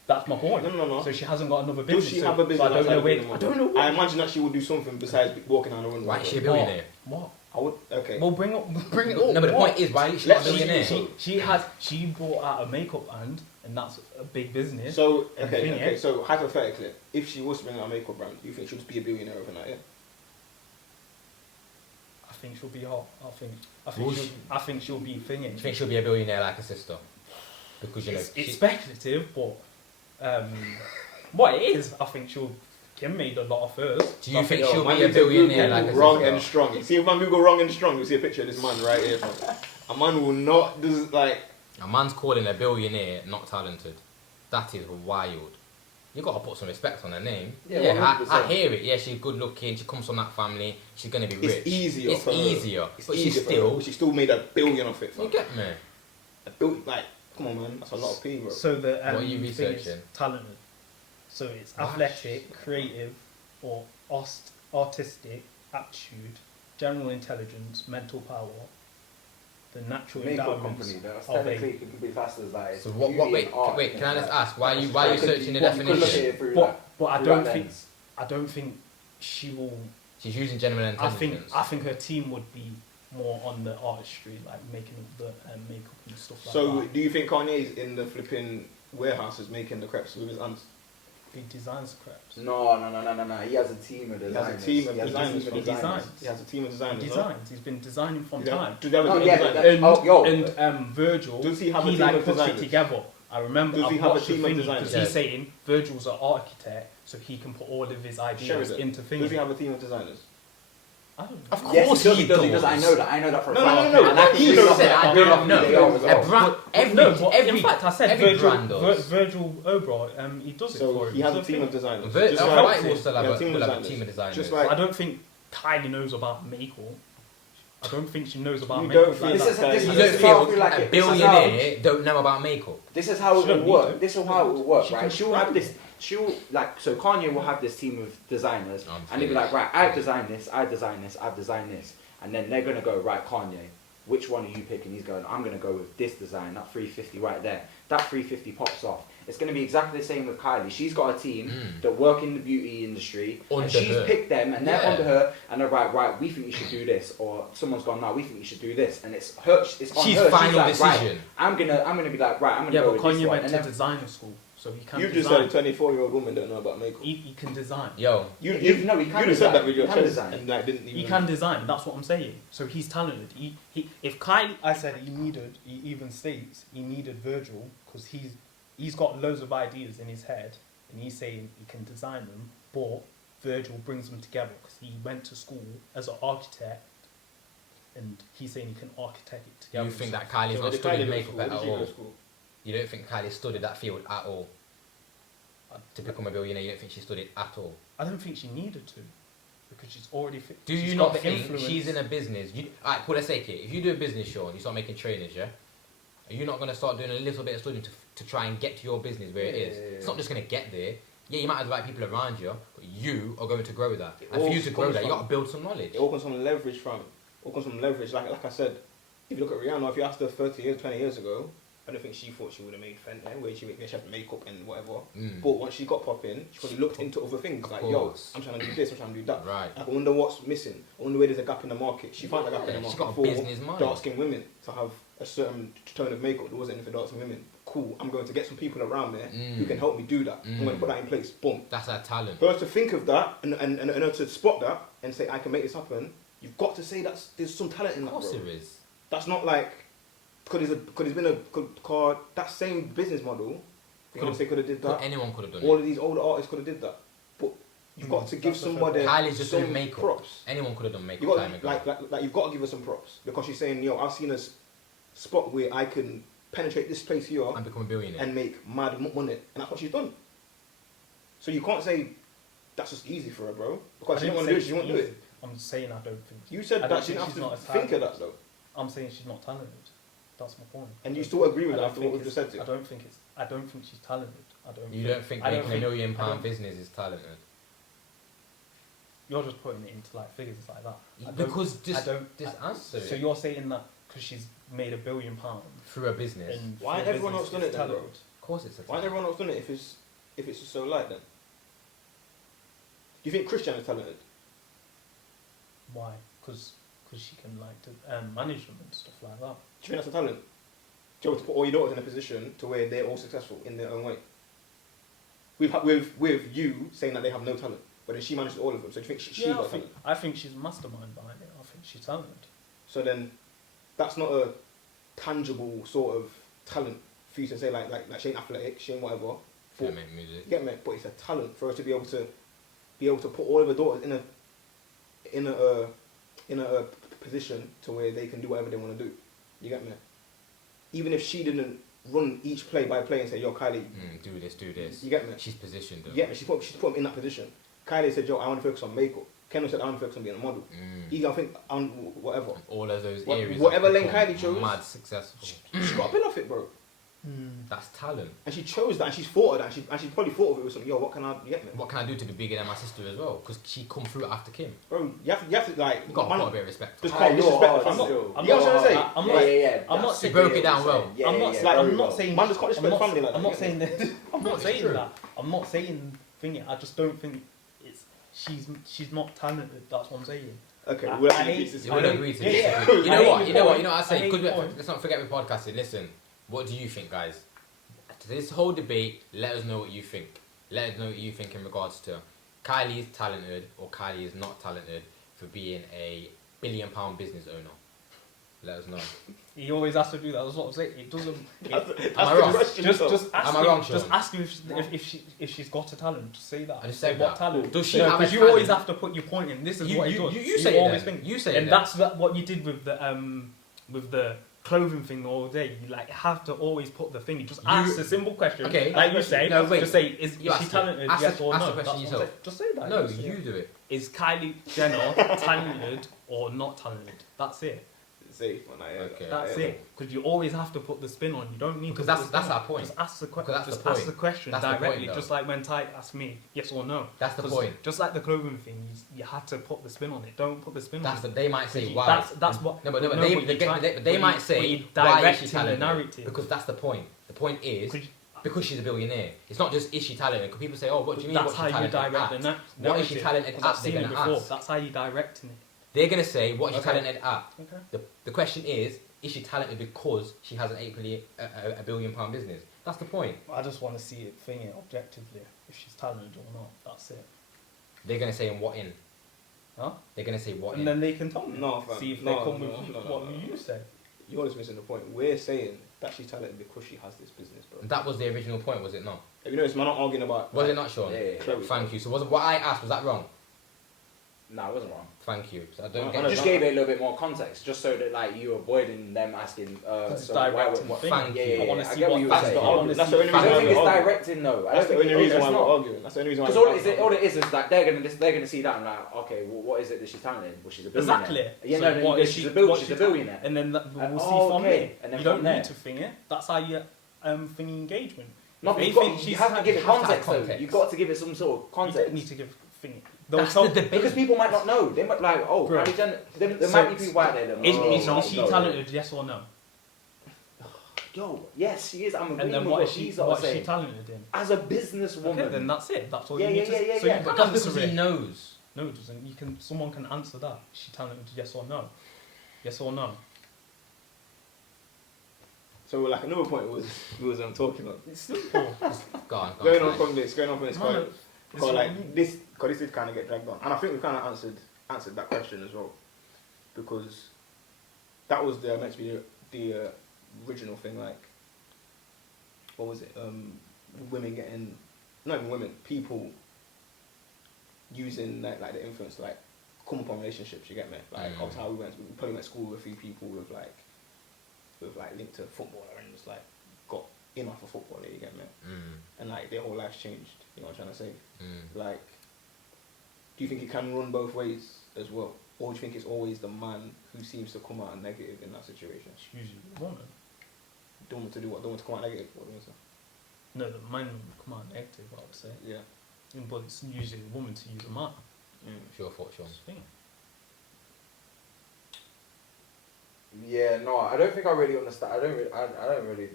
That's my point. No. So she hasn't got another Does business. she so, have a business so I don't outside know of where. being a I model? don't know what. I imagine that she would do something besides walking down the runway. Why is she a billionaire? What? I would. Okay. Well, bring it up. No, but the What? point is, why is she not a Let's see. billionaire? She brought out a makeup brand, and that's a big business. So And thing, okay. yeah. So hypothetically, if she was to bring out a makeup brand, do you think she'll just be a billionaire overnight? Yeah. I think she'll be hot. Will she? I think she'll be thinking. Do you think she'll be a billionaire like her sister? Because you know, It's speculative, but what it is, I think Kim made a lot of first. do you think Yo, she'll man be a needs to billionaire Google like her wrong sister? and strong? You see, if man Google wrong and strong, you see a picture of this man right here. Fam. A man will not does like. A man's calling a billionaire not talented. That is wild. You gotta put some respect on her name. Yeah, I 100%. hear it. Yeah, she's good looking. She comes from that family. She's gonna be rich. It's easier. It's for her. easier. It's But easier she's for her. still. She still made $1 billion off it. You Fam. get me? Like, come on, man, that's a lot of P, bro. So the What are you thing is researching? talented. So it's What? athletic, creative, or artistic aptitude, general intelligence, mental power, the natural Makeup endowments company that's of technically a. could be classed as like. So what? beauty Wait, and art, wait. innit? Can I just Like, ask why are you searching the you could look at definition? it through But I through don't that think lens. she will. She's using general intelligence. I think her team would be more on the artistry, like making the makeup and stuff like So, that. do you think Kanye's in the flipping warehouses making the crepes with his hands? He designs crepes. No. He has a team of He designers. has a team of He has a designers. team He of designs. He has a team of He designers. no? designs. He's been designing from time. Does he have a No, team yeah, of but designers? that- yo. And Virgil, Does he have a he team like of puts it designers? together. I remember. Does he I've have a watched the team of thingy, designers? Because Yeah. he's saying Virgil's an architect, so he can put all of his ideas Sheridan, into things. Does he have a team of designers? I don't know. Of course Yes, he does. he does. I know that. I know that for a No, fact. no, no, And I no, can he read knows off that. the- I I read off don't the know. video as A well. brand, every, no, but every, in fact, I said every brand Virgil, does. Virgil Oberoi, he does it So for him. he has a Does team it? of designers. Vir- Just Off-White like- will still have yeah, a team of designers. Just I like don't think Kylie knows about makeup. I don't think she knows about You makeup don't like think This that. is that- You this don't is how I feel like a it. This is how- billionaire don't know about makeup. This is how it She don't will need work. to. This is how it will work, She right? can She'll have try. this. She'll like so. Kanye will have this team of designers, I'm and they'll be like, finished. right, I've designed this, I've designed this, I've designed this, and then they're gonna go, right, Kanye, which one are you picking? He's going, I'm gonna go with this design, that 350 right there. That 350 pops off. It's gonna be exactly the same with Kylie. She's got a team that work in the beauty industry, Under and she's her. picked them, and they're Yeah. under her, and they're right, we think you should do this, or someone's gone, no, we think you should do this, and it's her. It's on She's her. final like, right, decision. I'm gonna be like, right, I'm gonna Yeah, go but with this Kanye one, went and to then designer school, so he can You just said a design. 24-year-old woman don't know about makeup. He can design. Yo, You No, he you can just said design. that with your He can chest design. and like didn't even. He can design. That's what I'm saying. So he's talented. If Kylie, I said he even states he needed Virgil because he's he's got loads of ideas in his head, and he's saying he can design them, but Virgil brings them together because he went to school as an architect, and he's saying he can architect it together. You think that Kylie's So not did studied Kylie makeup go to at school? Did she go all? to school? You don't think Kylie studied that field at all? To become a billionaire, you don't think she studied at all? I don't think she needed to, because she's already. Do she's you got not the think influence. she's in a business? Alright, cool, let's take it. If you do a business, Shawn, you start making trainers, yeah? Are you not going to start doing a little bit of studying to try and get to your business where it is? Yeah. It's not just going to get there. Yeah, you might have the right people around you, but you are going to grow that. It And for all you to grow comes that, you from- got to build some knowledge. It all comes from leverage, fam. All comes from leverage. Like I said, if you look at Rihanna, if you asked her 30 years, 20 years ago, I don't think she thought she would have made Fenton, where she had makeup and whatever. Mm. But once she got popping, she probably looked into other things. Of Like, course. yo, I'm trying to do this, I'm trying to do that. Right. Like, I wonder what's missing. I wonder where there's a gap in the market. She found a gap in the Yeah, market she's got a for business mind. dark-skinned women to have a certain tone of makeup. There wasn't any for dark-skinned women. Cool, I'm going to get some people around there who can help me do that. I'm going to put that in place. Boom. That's her talent. For us to think of that and her to spot that and say, I can make this happen, you've got to say there's some talent in Of that, course bro. there is. That's not like, because it's been a good card, that same business model, you know, they could have did that. Anyone could have done All it. of these older artists could have did that. But you've got to give That's a fair somebody Kylie's just some doing makeup. props. Anyone could have done makeup You got time ago. like you've got to give her some props because she's saying, yo, I've seen a spot where I can penetrate this place here and become a billionaire. and make mad money, and that's what she's done. So you can't say that's just easy for her, bro, because I she didn't don't want to do it. say She won't do easy. it. I'm saying I don't think. You said I that don't she didn't think have she's to not think of that though, I'm saying she's not talented. That's my point. and you still agree with I that don't after think what we just said to you. I don't think it's. I don't think she's talented. I don't. You don't think I don't making think- £1 million I don't- business is talented? You're just putting it into like figures like that. I don't- Because just I don't. just I- answer So it. you're saying that because she's made £1 billion Through a business. and Why for ain't everyone business else done it's it then, bro? talented. Of course it's a Why has talent. everyone else done it if it's just so light then? Do you think Christian is talented? Why? Because she can like to, manage them and stuff like that. Do you think that's a talent? Do you want to put all your daughters in a position to where they're all successful in their own way? With you saying that they have no talent, but then she manages all of them. So do you think she Yeah, got I think, talent? I think she's a mastermind behind it. I think she's talented. So then, that's not a tangible sort of talent for you to say like she ain't athletic, she ain't whatever. Yeah, make music. You get me? But it's a talent for her to be able to put all of her daughters in a position to where they can do whatever they want to do. You get me? Even if she didn't run each play by play and say, yo, Kylie, Do this, do this. you get me? She's positioned them. You get me? She put them in that position. Kylie said, yo, I want to focus on makeup. Kendall said, I want to focus on being a model. I think, whatever. And all of those What- areas. whatever have lane become Kylie chose. Mad successful. She got a bill off it, bro. That's talent. And she chose that, and she's thought of that, and she probably thought of it with something, yo, what can I, you get me? What can I do to be bigger than my sister as well? Because she come through after Kim. Bro, you have to like, You got man, to put a bit of respect. just I can't know, disrespect the I'm family. not- You know what I'm trying to say? I'm yeah, not- yeah. I'm not That's saying- She broke it what down you're well. saying. Yeah, I'm not yeah, like very I'm not well. saying Man just can't I'm respect not, family like that, I'm not you saying get that. I'm not It's saying true. that. I'm not saying thingy. I just don't think it's she's not talented. That's what I'm saying. Okay, I- we'll I actually hate- piece this You I would don't- agree to yeah, yeah. disagree. You I know hate what? your You know what? point. You know what I I say? hate Could your point. let's not forget with podcasting. Listen, what do you think, guys? To this whole debate, let us know what you think. Let us know what you think in regards to Kylie is talented or Kylie is not talented for being a £1 billion business owner. Let us know. He always has to do that. That's what I'm saying. It doesn't. Am I wrong? Just ask Am I him. wrong, Just Shawn? ask him if she's got a talent. Just say that. I just say said what that. talent. Does she No, have a 'cause you always talent? have to put your point in. This is You- what he you- does. you say it always then. think. You say it and then. that's what you did with the clothing thing all day. You like have to always put the thing. You just ask a simple question. Okay. Like you say. No, wait. Just say, is You she ask it. talented? Ask Yes the- or ask no? the question That's what I'm yourself. saying. Just say that. No, Just say you it. do it. Is Kylie Jenner talented or not talented? That's it. Safe when I heard Okay. that. That's Yeah. it. Because you always have to put the spin on. You don't need Because to put that's the spin our on. point. Just ask the Because question. that's the Just ask point. the question That's the point, directly, though. just like when Ty asked me, yes or no. That's the 'Cause point. Just like the clothing thing, you had to put the spin on it. Don't put the spin That's on the, it. they might say You- why. That's what. No, but no, they, but they, you try- they, but they you- might but say you why is direct she in the talented? narrative. Because that's the point. The point is Could you- because she's a billionaire. It's not just is she talented. Because people say, oh, what do you mean? That's What's how she you talented direct at? the What is she narrative. talented 'Cause I've at? They're seen it gonna before. ask. That's how you directing it. They're gonna say what she's Okay. talented at. Okay. The question is she talented because she has an £1 billion business? That's the point. I just want to see it thingy objectively, if she's talented or not. That's it. They're gonna say in what in? Huh? They're gonna say what And in? then they can tell me. No, fam. See if No, they come no, with no, what no, you no. say. You're just missing the point. We're saying that she's talented because she has this business, bro. That was the original point, was it not? You know, it's man not arguing about. Was it not, Shawn? Yeah. Chloe, Thank you. So what I asked, was that wrong? No, it wasn't wrong. Thank you. So I don't I get I just gave it a little bit more context, just so that like you avoiding them asking. It's So direct what? thing. Thank you. Yeah, I want to I see get what what you were that's saying. the argument. That's the only I reason don't why think we're it's arguing. directing though. I That's don't the think only reason why it's we're not. arguing. That's the only reason why. Because all it is that they're gonna see that and like, okay, well, what is it that she's talented? Well, she's a billionaire. Exactly. Yeah, So no, what no, is she's she- a what she's she a billionaire. And then we'll see Oh, from okay. there. And then You don't from there. need to thing it. That's how you thingy engagement. No, If but they you think you have to give it have to have context though. context. You've got to give it some sort of You context. don't need to give thingy. That's the debate. Because people might not know. They might like, oh, Bro. Kylie Jenner. There So- might be people out there that Is know. she talented? Yes or no? Yo, yes, she is. I'm agreeing And then with what what is she? she's What is she saying. talented in? As a businesswoman. Okay, then that's it. That's all Yeah, you need yeah, to. yeah, So yeah. you But can that's because answer he it. knows. No, it doesn't. You can. Someone can answer that. Is she talented? Yes or no? Yes or no? So like another point was we was talking on It's simple. Go on. going on from this Man, point. it's Because what I like mean. this did kind of get dragged on, and I think we kind of answered that question as well, because that was meant to be the original thing. Like, what was it? Women getting, not even women, people using like the influence to like come upon relationships. You get me? Like, obviously how we probably went to school with a few people with like linked to footballer and just like got in off a footballer. You get me? And like their whole lives changed. You know what I'm trying to say? Like, do you think it can run both ways as well, or do you think it's always the man who seems to come out negative in that situation? It's usually the woman. Don't want to do what? Don't want to come out negative. What do you want to say? No, the man will come out negative. I would say. Yeah. But it's usually the woman to use a man. Sure thought, Shawn. That's the thing. Yeah, no, I don't think I really understand. I don't really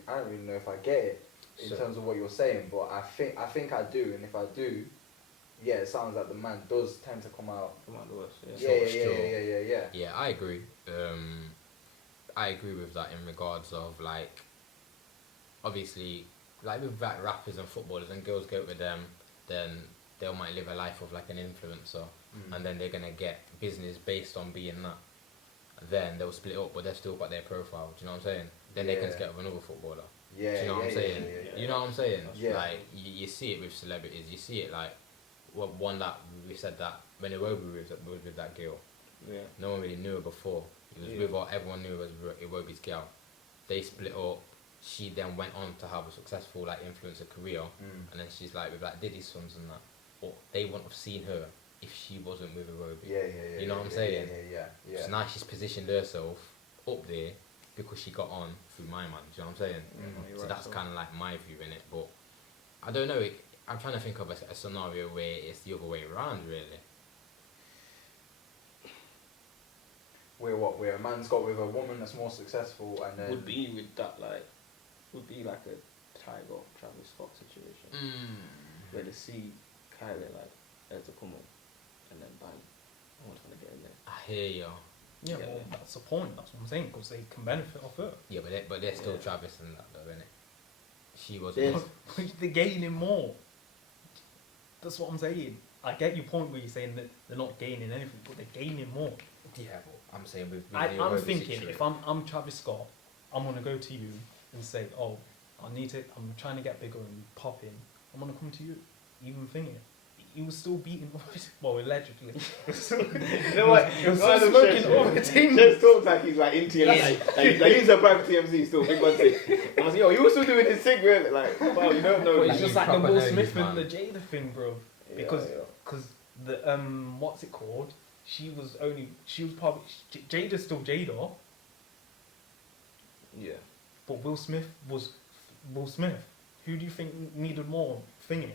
know if I get it in So- terms of what you're saying. But I think I do, and if I do, yeah, it sounds like the man does tend to come out. Come out the worst. Yeah. Yeah, I agree. I agree with that in regards of like, obviously, like with like rappers and footballers and girls go with them, then they might live a life of like an influencer, and then they're gonna get business based on being that. Then they'll split up, but they've still got their profile. Do you know what I'm saying? Then they can Yeah. get with another footballer. Yeah, Do you know what I'm saying? Yeah. You know what I'm saying? Yeah. Like you see it with celebrities. You see it like one that we said that when Iwobi was with that girl. Yeah. No one really knew her before. It was with what everyone knew was Iwobi's girl. They split up. She then went on to have a successful like influencer career, and then she's like with like Diddy's sons and that. But they wouldn't have seen her if she wasn't with Iwobi. Yeah. You know what I'm saying? Yeah. So now she's positioned herself up there because she got on through my man. Do you know what I'm saying? You're So right, that's kind of like my view in it. But I don't know. I'm trying to think of a scenario where it's the other way around, really. Where a man's got with a woman that's more successful, and then Would be with that like a Tiger Travis Scott situation where they see Kylie like as to come up and then bang, I want to get in there. I hear you. Yeah, Yeah. well, that's the point. That's what I'm saying, because they can benefit off her. Yeah, but they're still Yeah. Travis and that though, innit? She wasn't. Yes. They're gaining more. That's what I'm saying. I get your point where you're saying that they're not gaining anything, but they're gaining more. Yeah, but I'm saying with the I'm Iwobi thinking, situation. if I'm Travis Scott, I'm gonna go to you and say, oh, I'm trying to get bigger and pop in. I'm gonna come to you, even thinking. He was still beating, well, allegedly. You know what? He was still smoking over team. Just talks like he's like into your life. Like he's a private TMZ still, big one thing. I was like, yo, you were still doing his thing, really? Like, wow, you don't know. But Like, it's just you like the proper Will know Smith you, and the man. Jada thing, bro. Yeah, Because yeah. the what's it called? She was probably Jada's still Jada, Yeah. but Will Smith was Will Smith. Who do you think needed more thingy?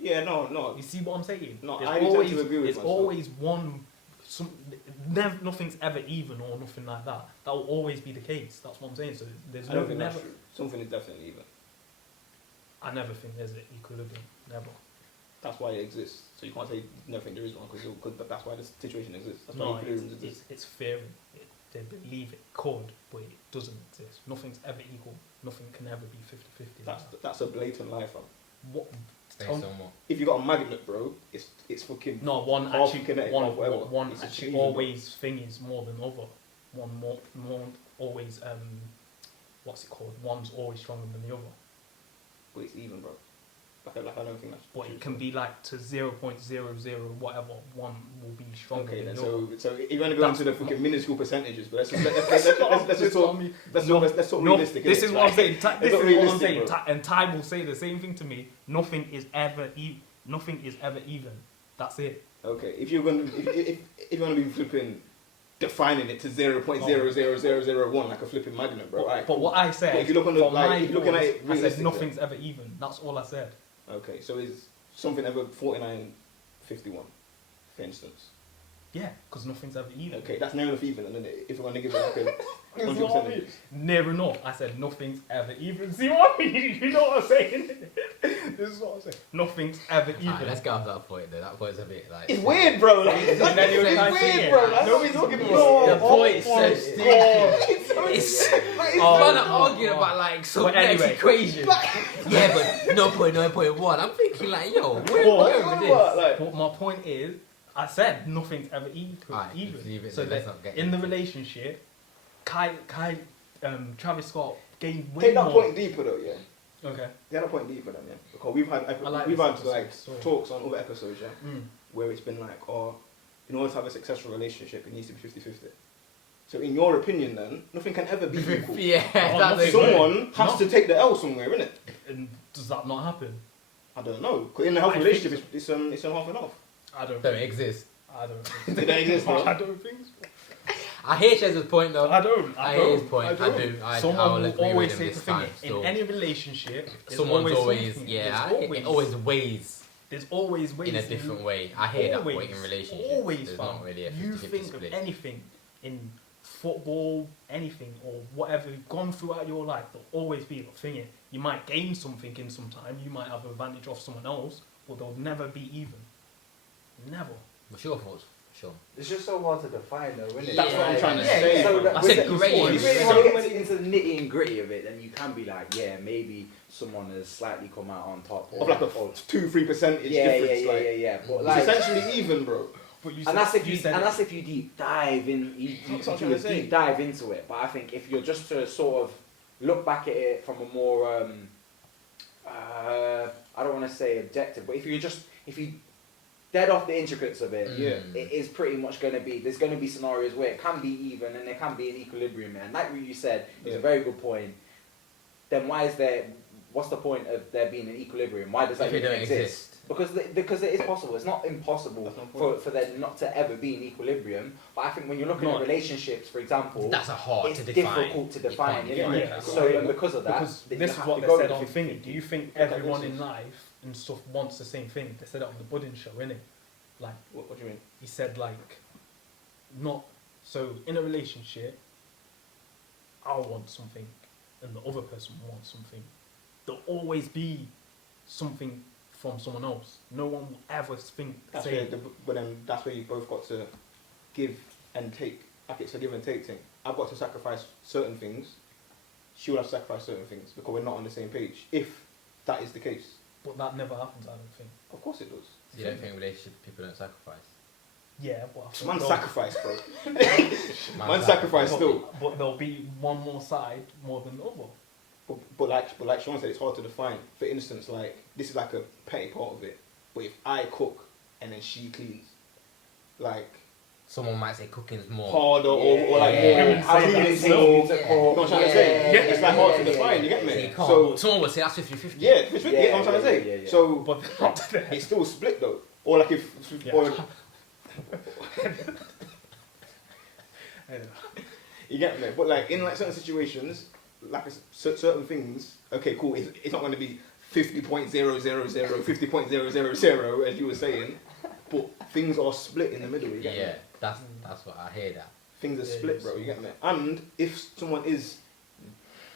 Yeah, no. You see what I'm saying? No, There's I tend to always, agree with there's myself. always one. Nothing's ever even or nothing like that. That will always be the case. That's what I'm saying. So there's I don't think never. that's true. Something is definitely even. I never think there's it. You could have been never. That's why it exists. So you can't say nothing there is one because that's why the situation exists. That's No, why equilibrium exists. it's fearing. They believe it could, but it doesn't exist. Nothing's ever equal. Nothing can ever be 50-50. That's a blatant lie, fam. What? Based on what? If you got a magnet, bro, it's fucking. No, one half actually, kinetic, one, half whatever. one It's actually achievable. always thing is more than other. One more always what's it called? One's always stronger than the other. But it's even, bro. Like I don't think that's. But true. it can be like to 0.00 whatever. One will be stronger Okay, than then. the other. So you're going to go That's into the fucking minuscule percentages, but let's just This talk. Let's talk realistic. This innit? is what I'm saying. It's This not is what I'm realistic, saying. bro. And Ty will say the same thing to me. Nothing is ever even. That's it. Okay, if you're going to be flipping, defining it to 0.00001 like a flipping magnet, bro. Alright, But what I said, But if you look on the, for like, my if you're looking at voice, it I said realistically. nothing's ever even. That's all I said. Okay, so is something ever 49.51, for instance? Yeah, because nothing's ever even. Okay, that's near enough even, and then if we're going to give it like a That's what I 100%. mean. Near enough. I said nothing's ever even. See what I mean? You know what I'm saying? This is what I'm saying. Nothing's ever even. Alright, let's get off that point though. That point's a bit like... It's weird, bro. Like, And then you're trying to say weird, it. bro. Like, nobody's talking The about point's so stupid. It's Oh, fun arguing about like some But next anyway. equation. Yeah, but 0.9.1. I'm thinking like, yo, where But- are we with this? Like, But my point is, I said nothing's ever even. Alright, leave it So there, let's that not get in the into it. relationship, Travis Scott gained way take that more. point deeper though, yeah. Okay. Take that point deeper then, yeah. Because we've had like we've this had episode, like sorry. talks on other episodes, yeah, Mm. where it's been like, oh, in order to have a successful relationship, it needs to be 50-50. So in your opinion, then nothing can ever be equal. Yeah, Oh, that's nothing. Someone has No. to take the L somewhere, innit? And does that not happen? I don't know. Because in a healthy I relationship, think it's a half and half. I don't. don't exist. I don't. Think They don't exist, no? I don't think so. I hear Shez's point though. I don't. I don't. hear his point. I don't. do. I Someone will will agree with always him say this the thing time. in Still. any relationship. there's Someone's always something. yeah. There's It always weighs There's always ways in a different way. I hear that point in Always, relationships. always, There's fam. not really a 50-50 You think split. of anything in football, anything or whatever you've gone throughout your life, there'll always be a thing. You might gain something in some time. You might have an advantage of someone else, but they'll never be even. Never. What's your thoughts, Shawn? It's just so hard to define, though, isn't it? That's what I'm trying to Yeah, say. So bro. I said grey If you area. really want to get into the nitty and gritty of it, then you can be like, yeah, maybe someone has slightly come out on top. Of like a or 2-3% difference. yeah, like, But it's like, essentially even, bro. But you and that's if you said and it. that's if you deep dive in, you That's what I'm do trying a to say. deep dive into it. But I think if you're just to sort of look back at it from a more, I don't want to say objective, but if you dead off the intricates of it, Yeah. it is pretty much going to be, there's going to be scenarios where it can be even and there can be an equilibrium, and like what you said is a very good point. Then what's the point of there being an equilibrium? Why does that If it even don't exist. Because it is possible. It's not impossible That's no point. for there not to ever be an equilibrium. But I think when you're looking at relationships, for example, That's a hard it's to define. difficult to define. You Isn't can't it? define it. So Yeah. and because of that, Because then this you is have what to they go said with on 50. Thingy. Do you think Okay, everyone this in is- life and stuff wants the same thing? They said it on the Budding show, innit? Like, What do you mean? he said, like, not... So, in a relationship, I'll want something and the other person wants something. There'll always be something from someone else. No one will ever But then that's where you both got to give and take. Like it's a give and take thing. I've got to sacrifice certain things. She will have to sacrifice certain things because we're not on the same page. If that is the case, But that never happens, I don't think. of course it does. You don't think relationships people don't sacrifice? Yeah, but I think Man there'll- sacrifice, bro. Man sacrifice still. But there'll be one more side more than the other. But like Shawn said, it's hard to define. For instance, like this is like a petty part of it. But if I cook and then she cleans, like Someone might say cooking's more. harder or like Yeah. more Yeah. cleaning, Yeah. more. Yeah. You know what I'm trying to say? Yeah. It's like hard to define. You get So me? you can't. So Someone would say that's 50-50. yeah, it's you get what I'm trying to say. Yeah. So But not there. it's still split though. Or like if Yeah. or, you get me? But like in like certain situations, like certain things, okay, cool. It's not going to be 50.000, 50.000 as you were saying, but things are split in the middle. You get me? Yeah, that's what I hear that. Things are Yeah, split, yes. bro. You get me? And if someone is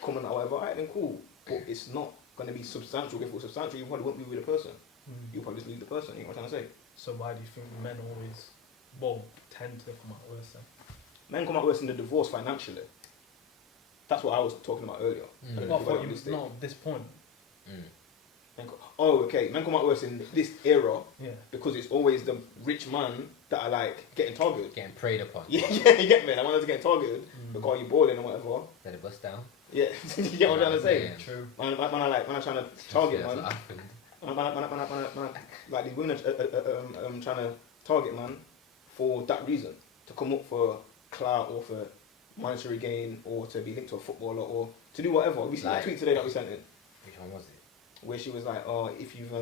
coming out, whatever, alright, then cool. But it's not going to be substantial. If it was substantial, you probably won't be with the person. Mm. You'll probably just leave the person. You know what I'm trying to say? So why do you think men always, tend to come out worse then? Men come out worse in the divorce financially. That's what I was talking about earlier. I don't know Well, I if thought got you this no, this point. Okay. Men come out worse in this era Yeah. because it's always the rich man that are like getting targeted. Getting preyed upon. Yeah, you get me. The one that's getting targeted Mm. because you're balling or whatever. Let it bust down. Yeah, you get what I'm trying to say? Man. True. When I'm trying to target, Yeah, man. that's what happened. Like these women trying to target, man, for that reason. To come up for clout or for monetary gain or to be linked to a footballer or to do whatever. We seen that tweet today that we sent in. Which one was it? Where she was like, oh, if you've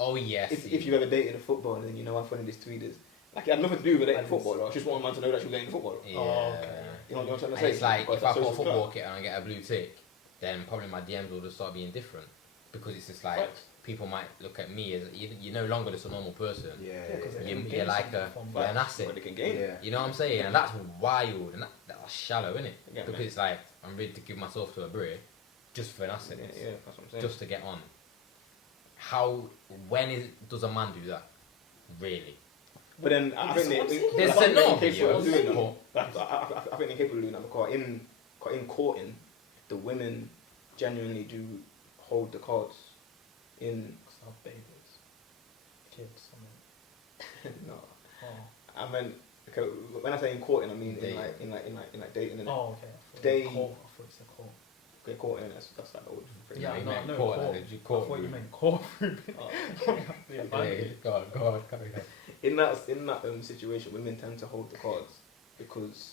Oh, yes. if you've ever dated a footballer, then you know how funny this tweet is. Like, it had nothing to do with dating a footballer. I just want a man to know that she was dating a footballer. Yeah. Oh, okay. You know what I'm trying to And say? it's like, But if I put a social football clout. kit and I get a blue tick, then probably my DMs will just start being different. Because it's just like, Facts. people might look at me as, you're no longer just a normal person. Yeah, because yeah, they You- can You're gain like something a, from you're that. an asset. But they can gain. yeah. You know what I'm saying? And that's wild, and that's shallow, isn't it? Yeah, Because man. it's like, I'm ready to give myself to a brie just for an asset. Yeah, that's what I'm saying. Just to get on. Does a man do that? Really? But then I think There's I think no they're capable of doing video. that. I think they're capable of doing that because in courting, the women genuinely do hold the cards. In Because I have babies, kids. I mean, no, oh, I meant okay, when I say in courting, I mean in Dating. like dating. Innit? oh, okay. They- I thought it said court. Okay, courting. That's like the old phrase. Yeah, you no, meant no, court, court. did you I court thought you room? meant court. Oh. Yeah, Yeah, go on, carry on. In that situation, women tend to hold the cards because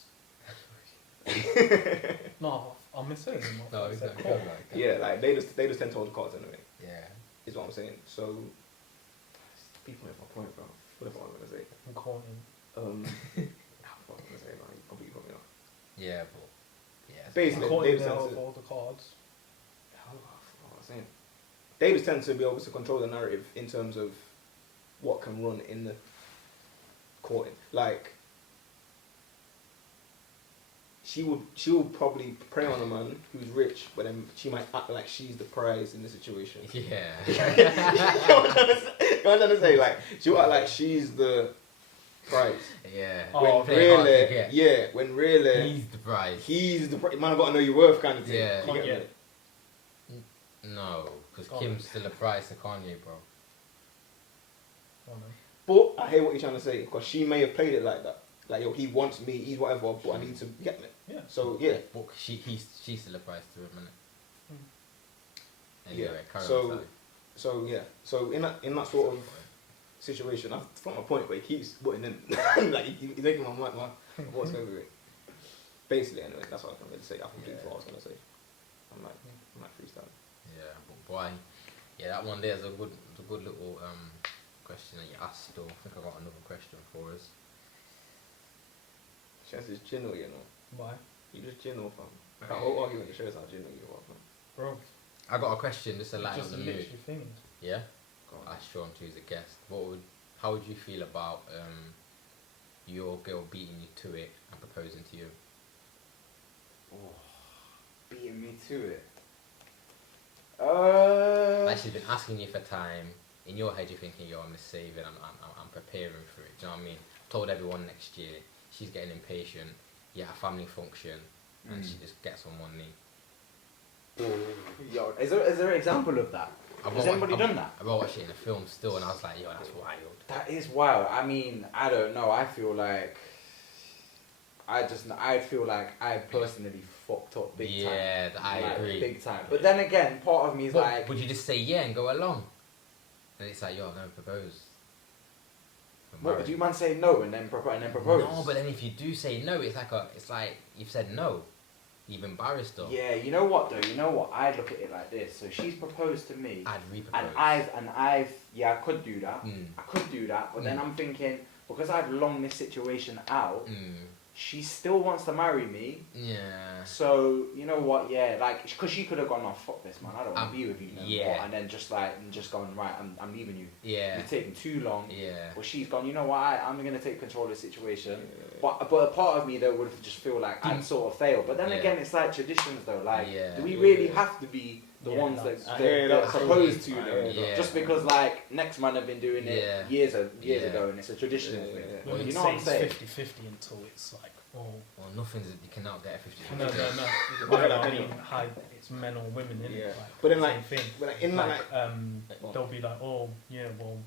No, I'm mistaken. No, I said exactly. court. yeah, like they just tend to hold the cards anyway. Yeah. Is what I'm saying. So people have my point, bro. What if I was gonna say? I'm courting. What was I gonna say? Man, you completely put me off. Yeah, but yeah. Basically, Courting they just now tend with to. all the cards. What was I saying? They just tend to be able to control the narrative in terms of what can run in the courting. Like she will probably prey on a man who's rich, but then she might act like she's the prize in the situation. Yeah. You know what I'm trying to say? Like she'll act like she's the prize. Yeah. Oh, When okay. Hard to really, get. yeah, when really He's the prize. he's the prize. Man, I gotta know your worth, kind of thing. Yeah. You get Kanye. me? No, because Oh. Kim's still a prize to Kanye, bro. Oh, no. But I hear what you're trying to say because she may have played it like that. Like yo, he wants me, he's whatever, but I need to get me. Yeah. So yeah, But she's still a prize to him, isn't Mm. it? Anyway, Yeah, carry so- on. Sally. so yeah, so in that sort of situation, I've got my point, but he keeps putting in like he's making my voice go over it. Basically, anyway, that's what I can really say. I completely forgot what I was gonna say. I'm like freestyle. Yeah, but boy, yeah, that one there is a good little question that you asked. Though I think I got another question for us. Shez is Gino, you know. Why? You just Gino, fam. I can't hold argument that shows how Gino you are, fam. Bro, I got a question just to lighten just up the mood. literally thing. Yeah, Go on. I Shawn to as a guest. How would you feel about your girl beating you to it and proposing to you? Oh, beating me to it. Like she's been asking you for time. In your head, you're thinking, "Yo, I'm gonna save it. I'm preparing for it." Do you know what I mean? Told everyone next year. She's getting impatient. Yeah, a family function, and she just gets on one knee. Yo, is there an example of that? Has anybody done that? I watched it in a film still, and I was like, "Yo, that's wild." That is wild. I mean, I don't know. I feel like I feel like I personally fucked up big time. Yeah, I Like, agree. big time. But then again, part of me is But like, would you just say yeah and go along? And it's like, "Yo, I've never proposed." what would you man say no and then propose? No, but then if you do say no, it's like you've said no. You've embarrassed her. Yeah, you know what though? You know what? I'd look at it like this. So she's proposed to me, I'd re-propose. and I've yeah, I could do that. Mm. I could do that, but then Mm. I'm thinking because I've long this situation out, Mm. she still wants to marry me. Yeah. So you know what? Yeah, like because she could have gone, "Oh fuck this, man. I don't want to be with you no yeah. more," and then just gone, "Right, I'm leaving you. Yeah. You're taking too long." Yeah. Well, she's gone. You know what? I'm gonna take control of the situation. But a part of me though would just feel like I'd sort of fail. But then Yeah. again, it's like traditions though. Like, Yeah. do we really have to be the Yeah, ones that that's- they're supposed to? I Though? hear that. Just because like next man have been doing it Yeah. years Yeah. ago, and it's a traditional Yeah, thing. yeah. Well, Women you know say what I'm it's saying? 50-50 until it's like, oh. Well, nothing's you cannot get a 50. No. Look at that I mean, penny. how it's men or women, innit? Yeah. Like, But then, same like, thing. But in Like, that, they'll be like, oh, yeah, well,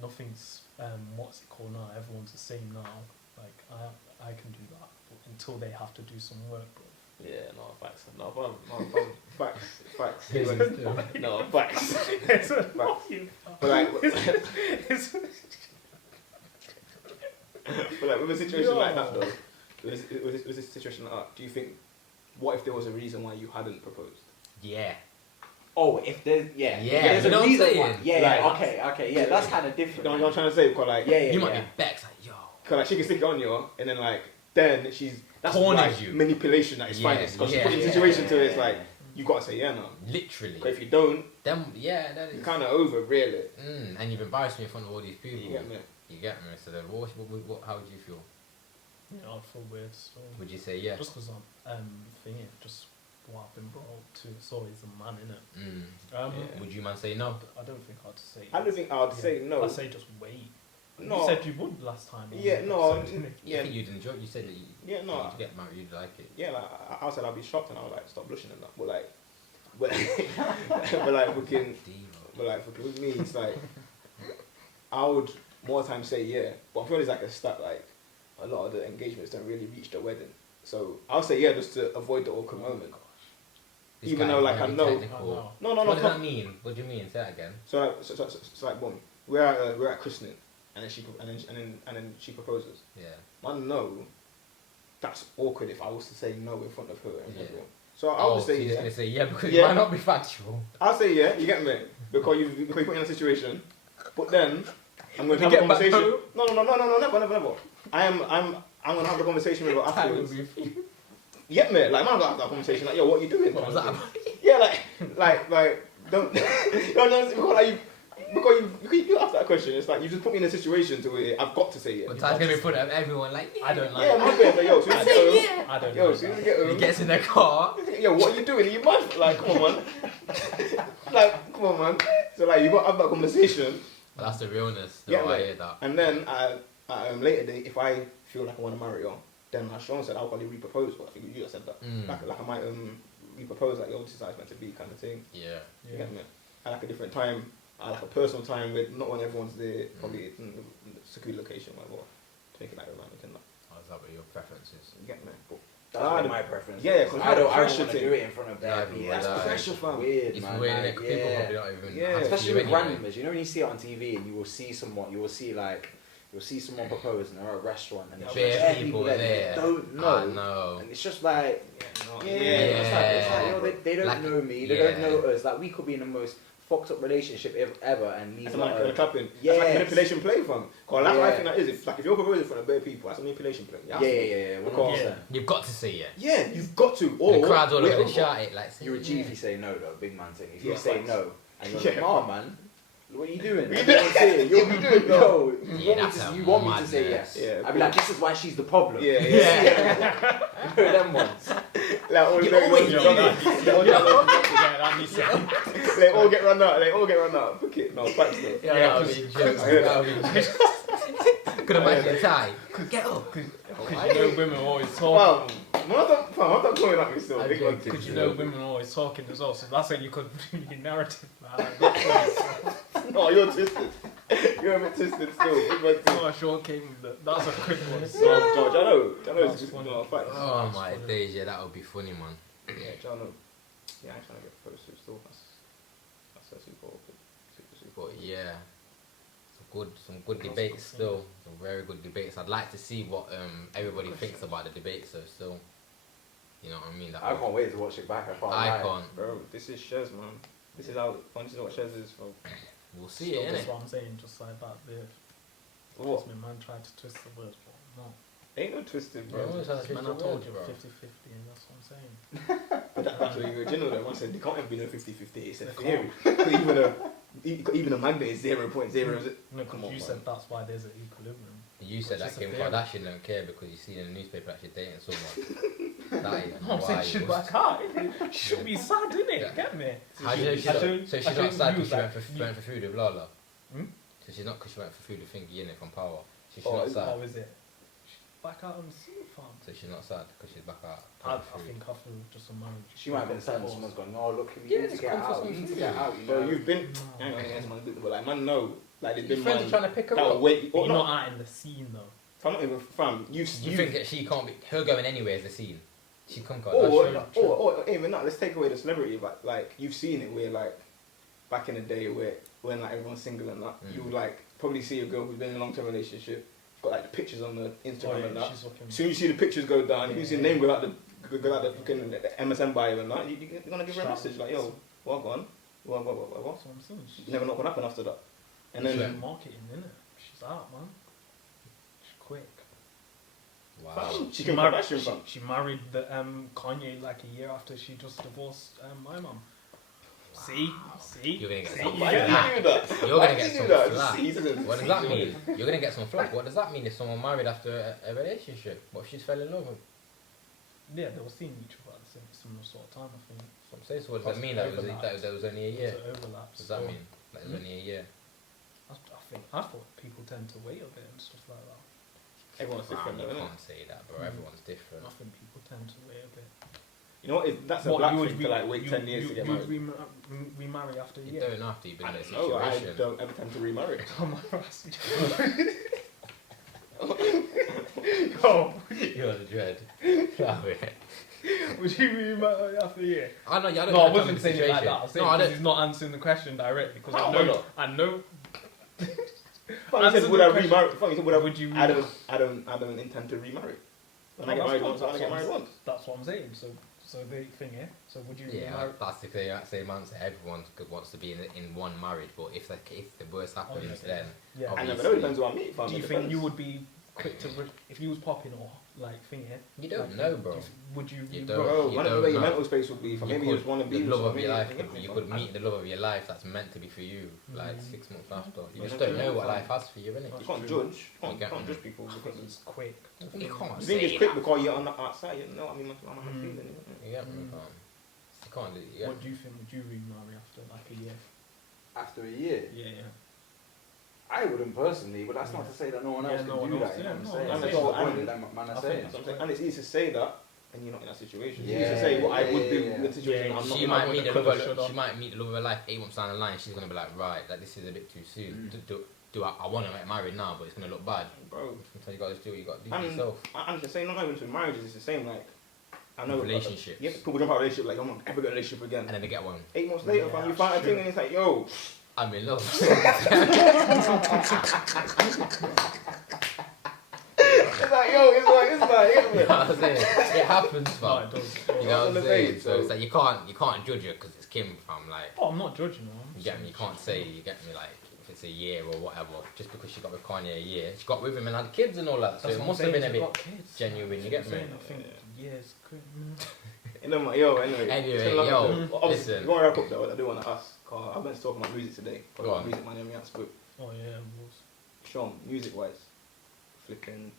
nothing's, what's it called now? Everyone's the same now. Like, I can do that. But until they have to do some work, bro. Yeah, no, facts. No, facts. Facts. Yes, No, facts. It's a Facts. fucking- But like, It's- but like with a situation like that Yo. though, with this situation like that, do you think, what if there was a reason why you hadn't proposed? Yeah. Oh, if there's Yeah, there's you know a what I'm reason saying? why. Yeah, Like- okay, yeah, that's kind of You different. know what I'm trying to say? Because like, Yeah, You might be vexed, like, yo. cause like she can stick it on you, and then like, then that's Corners like you. manipulation at its Yeah, finest. Because yeah, she put you in a yeah, situation yeah, to it's yeah, like, yeah. you gotta say yeah now. Literally. Because if you don't, Then, yeah, that you're is. kind of over, really. And you've embarrassed me in front of all these people. You get me? You get me? So then, how would you feel? You know, I feel weird. So. Would you say yeah? Just because I'm thinking, just what I've been brought up to, it's always a man, innit? Yeah. Would you man say no? I don't think I'd say. I don't think I'd say no. I'd say just wait. No. You said you would last time. Yeah, no, So, didn't you? Yeah. I think you'd enjoy. You said that you. Yeah, no. You'd get married. You'd like it. Yeah, like I said I'd be shocked and I would like stop blushing and that. But like, but like fucking, but like fucking with me, it's like I would more times say yeah, but I feel it's like a stat. Like a lot of the engagements don't really reach the wedding, so I'll say yeah just to avoid the awkward moment. This Even guy though, is like, very I know- technical. I know. No, What does fuck- that mean? What do you mean? Say that again. So like boom, we're at christening, and then she proposes. Yeah. I know that's awkward if I was to say no in front of her. And Yeah. everyone. So I'll just so say you're yeah. gonna say yeah because Yeah. it might not be factual. I'll say yeah. You get me? Because you put me in a situation, but then I'm going to You have a get back conversation. home? No, never. I'm going to have a conversation with her afterwards. You get me? Like, I'm going to have that conversation. Like, yo, what are you doing? What was that Kind of about? thing. Yeah, like, don't, because you ask that question. It's like you just put me in a situation to where I've got to say yeah. But Ty's gonna be put at everyone like. I don't like. Yeah, my bad. Like, yo, soon as you get home, I don't. yo, like soon as that. you get He home, gets in the car. yo, what are you doing? Are you mad? Like, come on, man. Like, come on, man. So like, you got to have that conversation. But that's the realness. Yeah, Though, I like- hear that. And then later date, if I feel like I want to marry her, then as Shawn said, I'll probably repropose. But I think you just said that. Like I might repropose, like, yo, this is how it's meant to be, kind of thing. Yeah. You get me? I like a different time. I like a personal time with not when everyone's there. Probably in a secluded location, whatever. To make it like romantic and that. How's that with your preferences? You get me? But That's Ah, what the- my preference. yeah, is. 'cause I don't pressure want to thing. do it in front of Yeah, bare people. yeah, That's that's pressure, fam. weird, It's man. weird, Like, innit? People probably don't even. Yeah. ask especially you with anyway. randomers. You know when you see it on TV and you will see someone, you will see someone propose and they're at a restaurant and there's Bare bare people there there. that don't I know. know. And it's just like, Yeah. it's like, yo, they don't Like, know me, they don't know us. Like, we could be in the most fucked up relationship ever, and these That's like clapping. That's Yes. like manipulation play, fam. Cause that's what I Yeah. think that is. If you're proposing in front of bare people, that's a manipulation play. Yeah, Because- 100%. You've got to say yeah. Yeah, you've got to. Or The crowd's all wait, over or- the shout it like. say You're a G yeah. if you say no, though. Big man thing. If Yeah, you say facts. no, and you're Yeah. like, nah, man, what are you doing? You And everyone's saying, yo, Yeah, you doing, yo, Yeah, that's a you want me to madness. say yes. Yeah, I'd be like, this is why she's the problem. Yeah, Yeah. You know them ones. Like, all You the- always they do all that. get- they all get- Yeah, that needs to. They all get run out. They all get run out. Fuck it. No, facts though. Yeah, that would be jokes. I hear That would be jokes. Could have matched your tie. Could get up. Because you know women are always talking. I'm not going at me still. I'm Big man joking. Because thing. you know women are always talking as well. So that's how you could bring your narrative. No, you're twisted. You're a bit twisted still. Big man thing. Oh, Shawn came with that. That's a quick one. No, George, I know That's it's funny. no, facts. Oh my days, yeah, that would be funny, man. Yeah, I know. Yeah, I'm trying to get proposed to still. That's a super awkward. Super. But yeah, some good debates still. Some very good debates. I'd like to see what everybody thinks about the debates. So still, you know what I mean. That I can't wait to watch it back. I can't lie. icon. Bro, this is Shez, man. This is how fun. This is what Shez is from. We'll see it, That's innit? what I'm saying. Just like that. There. What? My man tried to twist the words, but no. Ain't no twisted, bro. Yeah, always has to Man, twist I the told words, you bro. 50-50, and that's what I'm saying. But that's actually original. That one said there can't ever be no 50-50. It's a There theory. Even a magnet is 0.0. No, Come because on, you man. said that's why there's an equilibrium. You said It's that just a Kim theory. Kardashian don't care because you see in the newspaper that she's dating someone. That is No, I'm saying why. she should back out. She should be sad, innit? Yeah. Get me? How do you know she's I not, don't- so I she's don't not sad use because she that. went for food with Lala? Hmm? So she's not because she went for food with Thingy in it from Power. So she's Oh, not sad. How is it? She's back out on the sea farm. So she's not sad because she's back out. I for food. think I feel just a marriage. She might have been sad and someone's gone, oh, look, you Yeah, need to just get come for out. some You need to food. get out. You Bro, know? you've been. No. Hang on, yes, man. But like, man, no. Like, there's Your been friends man are trying to pick her that up. will wait. But Or you're not. not out in the scene though. I'm not even fam. You think that she can't be her going anywhere is the scene? She Kim Or Kardashian. even not. Let's take away the celebrity, but like you've seen it where like back in the day where when like everyone's single and that, you would like probably see a girl who's been in a long-term relationship, got like the pictures on the Instagram and that. As soon as you see the pictures go down, you see the name go out the fucking MSN bio and that, you're gonna give her a message like, yo, what on? What? That's what I'm saying. She's Never not gonna happen after that. And she's then marketing, innit? She's out, man. She's quick. Wow. she Kim Kardashian, fam. She married the Kanye like a year after she just divorced my mum. See? You're gonna get See? some Why did flack. you do that? You're Why gonna did get you some do that? flack. He doesn't- What does that mean? You're gonna get some flack. What does that mean if someone married after a relationship? What if she's fell in love with? Yeah, they were seeing each other at the same similar sort of time, I think. So I'm saying, so what does that mean? That was only a year. So it overlaps. What does that mean? That was only a year. I thought people tend to wait a bit and stuff like that. Everyone's different, You though, innit? can't say that, bro. Everyone's different. I think people tend to wait a bit. You know what? That's a black thing to like wait 10 years to get married. You remarry after a You year. don't have to. You've been I in a don't know. I situation. don't ever tend to remarry. Oh, You're the dread. Love it. would you remarry after a year? I know. Yeah, I don't No, I know wasn't the saying it like situation. that. I was saying No, I because don't. he's not answering the question directly. Because How I know, not? I know. Funny said, would I remarry? Funny said, Would you? I don't intend to remarry. When I get married once, I want to get married once. That's what I'm saying. So the thing, yeah. So would you Yeah, remarry? that's the same answer. Everyone wants to be in one marriage, but if the worst happens, Obviously. then Yeah. I never obviously know. It depends who I meet. Do you think you would be quick to if you was popping or like thing, yeah? you don't Like, know, bro. Would you? You bro, don't. Bro, You wonder don't where your know. mental space would be. For maybe you just want to be the with love of somebody, your life. maybe You could meet the love of your life that's meant to be for you, like Mm. 6 months after. You Yeah, just that's don't know true. what life has for you, innit? You can't judge. You You get can't me? judge people I because think it's quick. You can't you say think it's quick that. because you're on the outside. You know what I mean? I'm Mm. feeling. You get me? Mm. You can't do. You get What me? do you think? Would you remarry after like a year? After a year, Yeah. I wouldn't personally, but that's not to say that no one Yeah, else no can one do else, that. You know yeah, what no, I'm saying? that's That's it. what And that man I are think saying. that's And it's easy to say that, and you're not in that situation. It's easy Yeah, to say what I would do yeah, in the situation. yeah. I'm not She in. might with meet the the love. colour shut She off. might meet the love of her life 8 months down the line. She's gonna be like, right, like this is a bit too soon. Mm. Do I want to get married now, but it's gonna look bad. Bro, Sometimes you gotta do what you gotta do for and yourself. and the same. Not even to marriages. It's the same. Like I know Relationships. Yeah, people jump out of a relationship like I'm not ever get a relationship again. And then they get one. 8 months later, Yeah, fam, you that's find a true. thing and it's like, yo, I'm in love. it's like, yo, it's like, You know what I'm saying? It happens, No, fam. it does. You know what I'm That's saying? the So thing, it's like you can't judge it because it's Kim, fam. Like Oh, I'm not judging her. you get me. You can't say you get me like if it's a year or whatever just because she got with Kanye a year. She got with him and had kids and all that. So That's it what must I'm have been a saying, bit she's got kids. genuine. You That's get what I'm me? saying, I think years quick. you know, yo, anyway. Anyway, So, like, yo, obviously, listen. going to wrap up though, I do want to ask, cause I've been talking about music today. Go on. Music, my name is but Oh yeah, it was. Shawn, music wise, flipping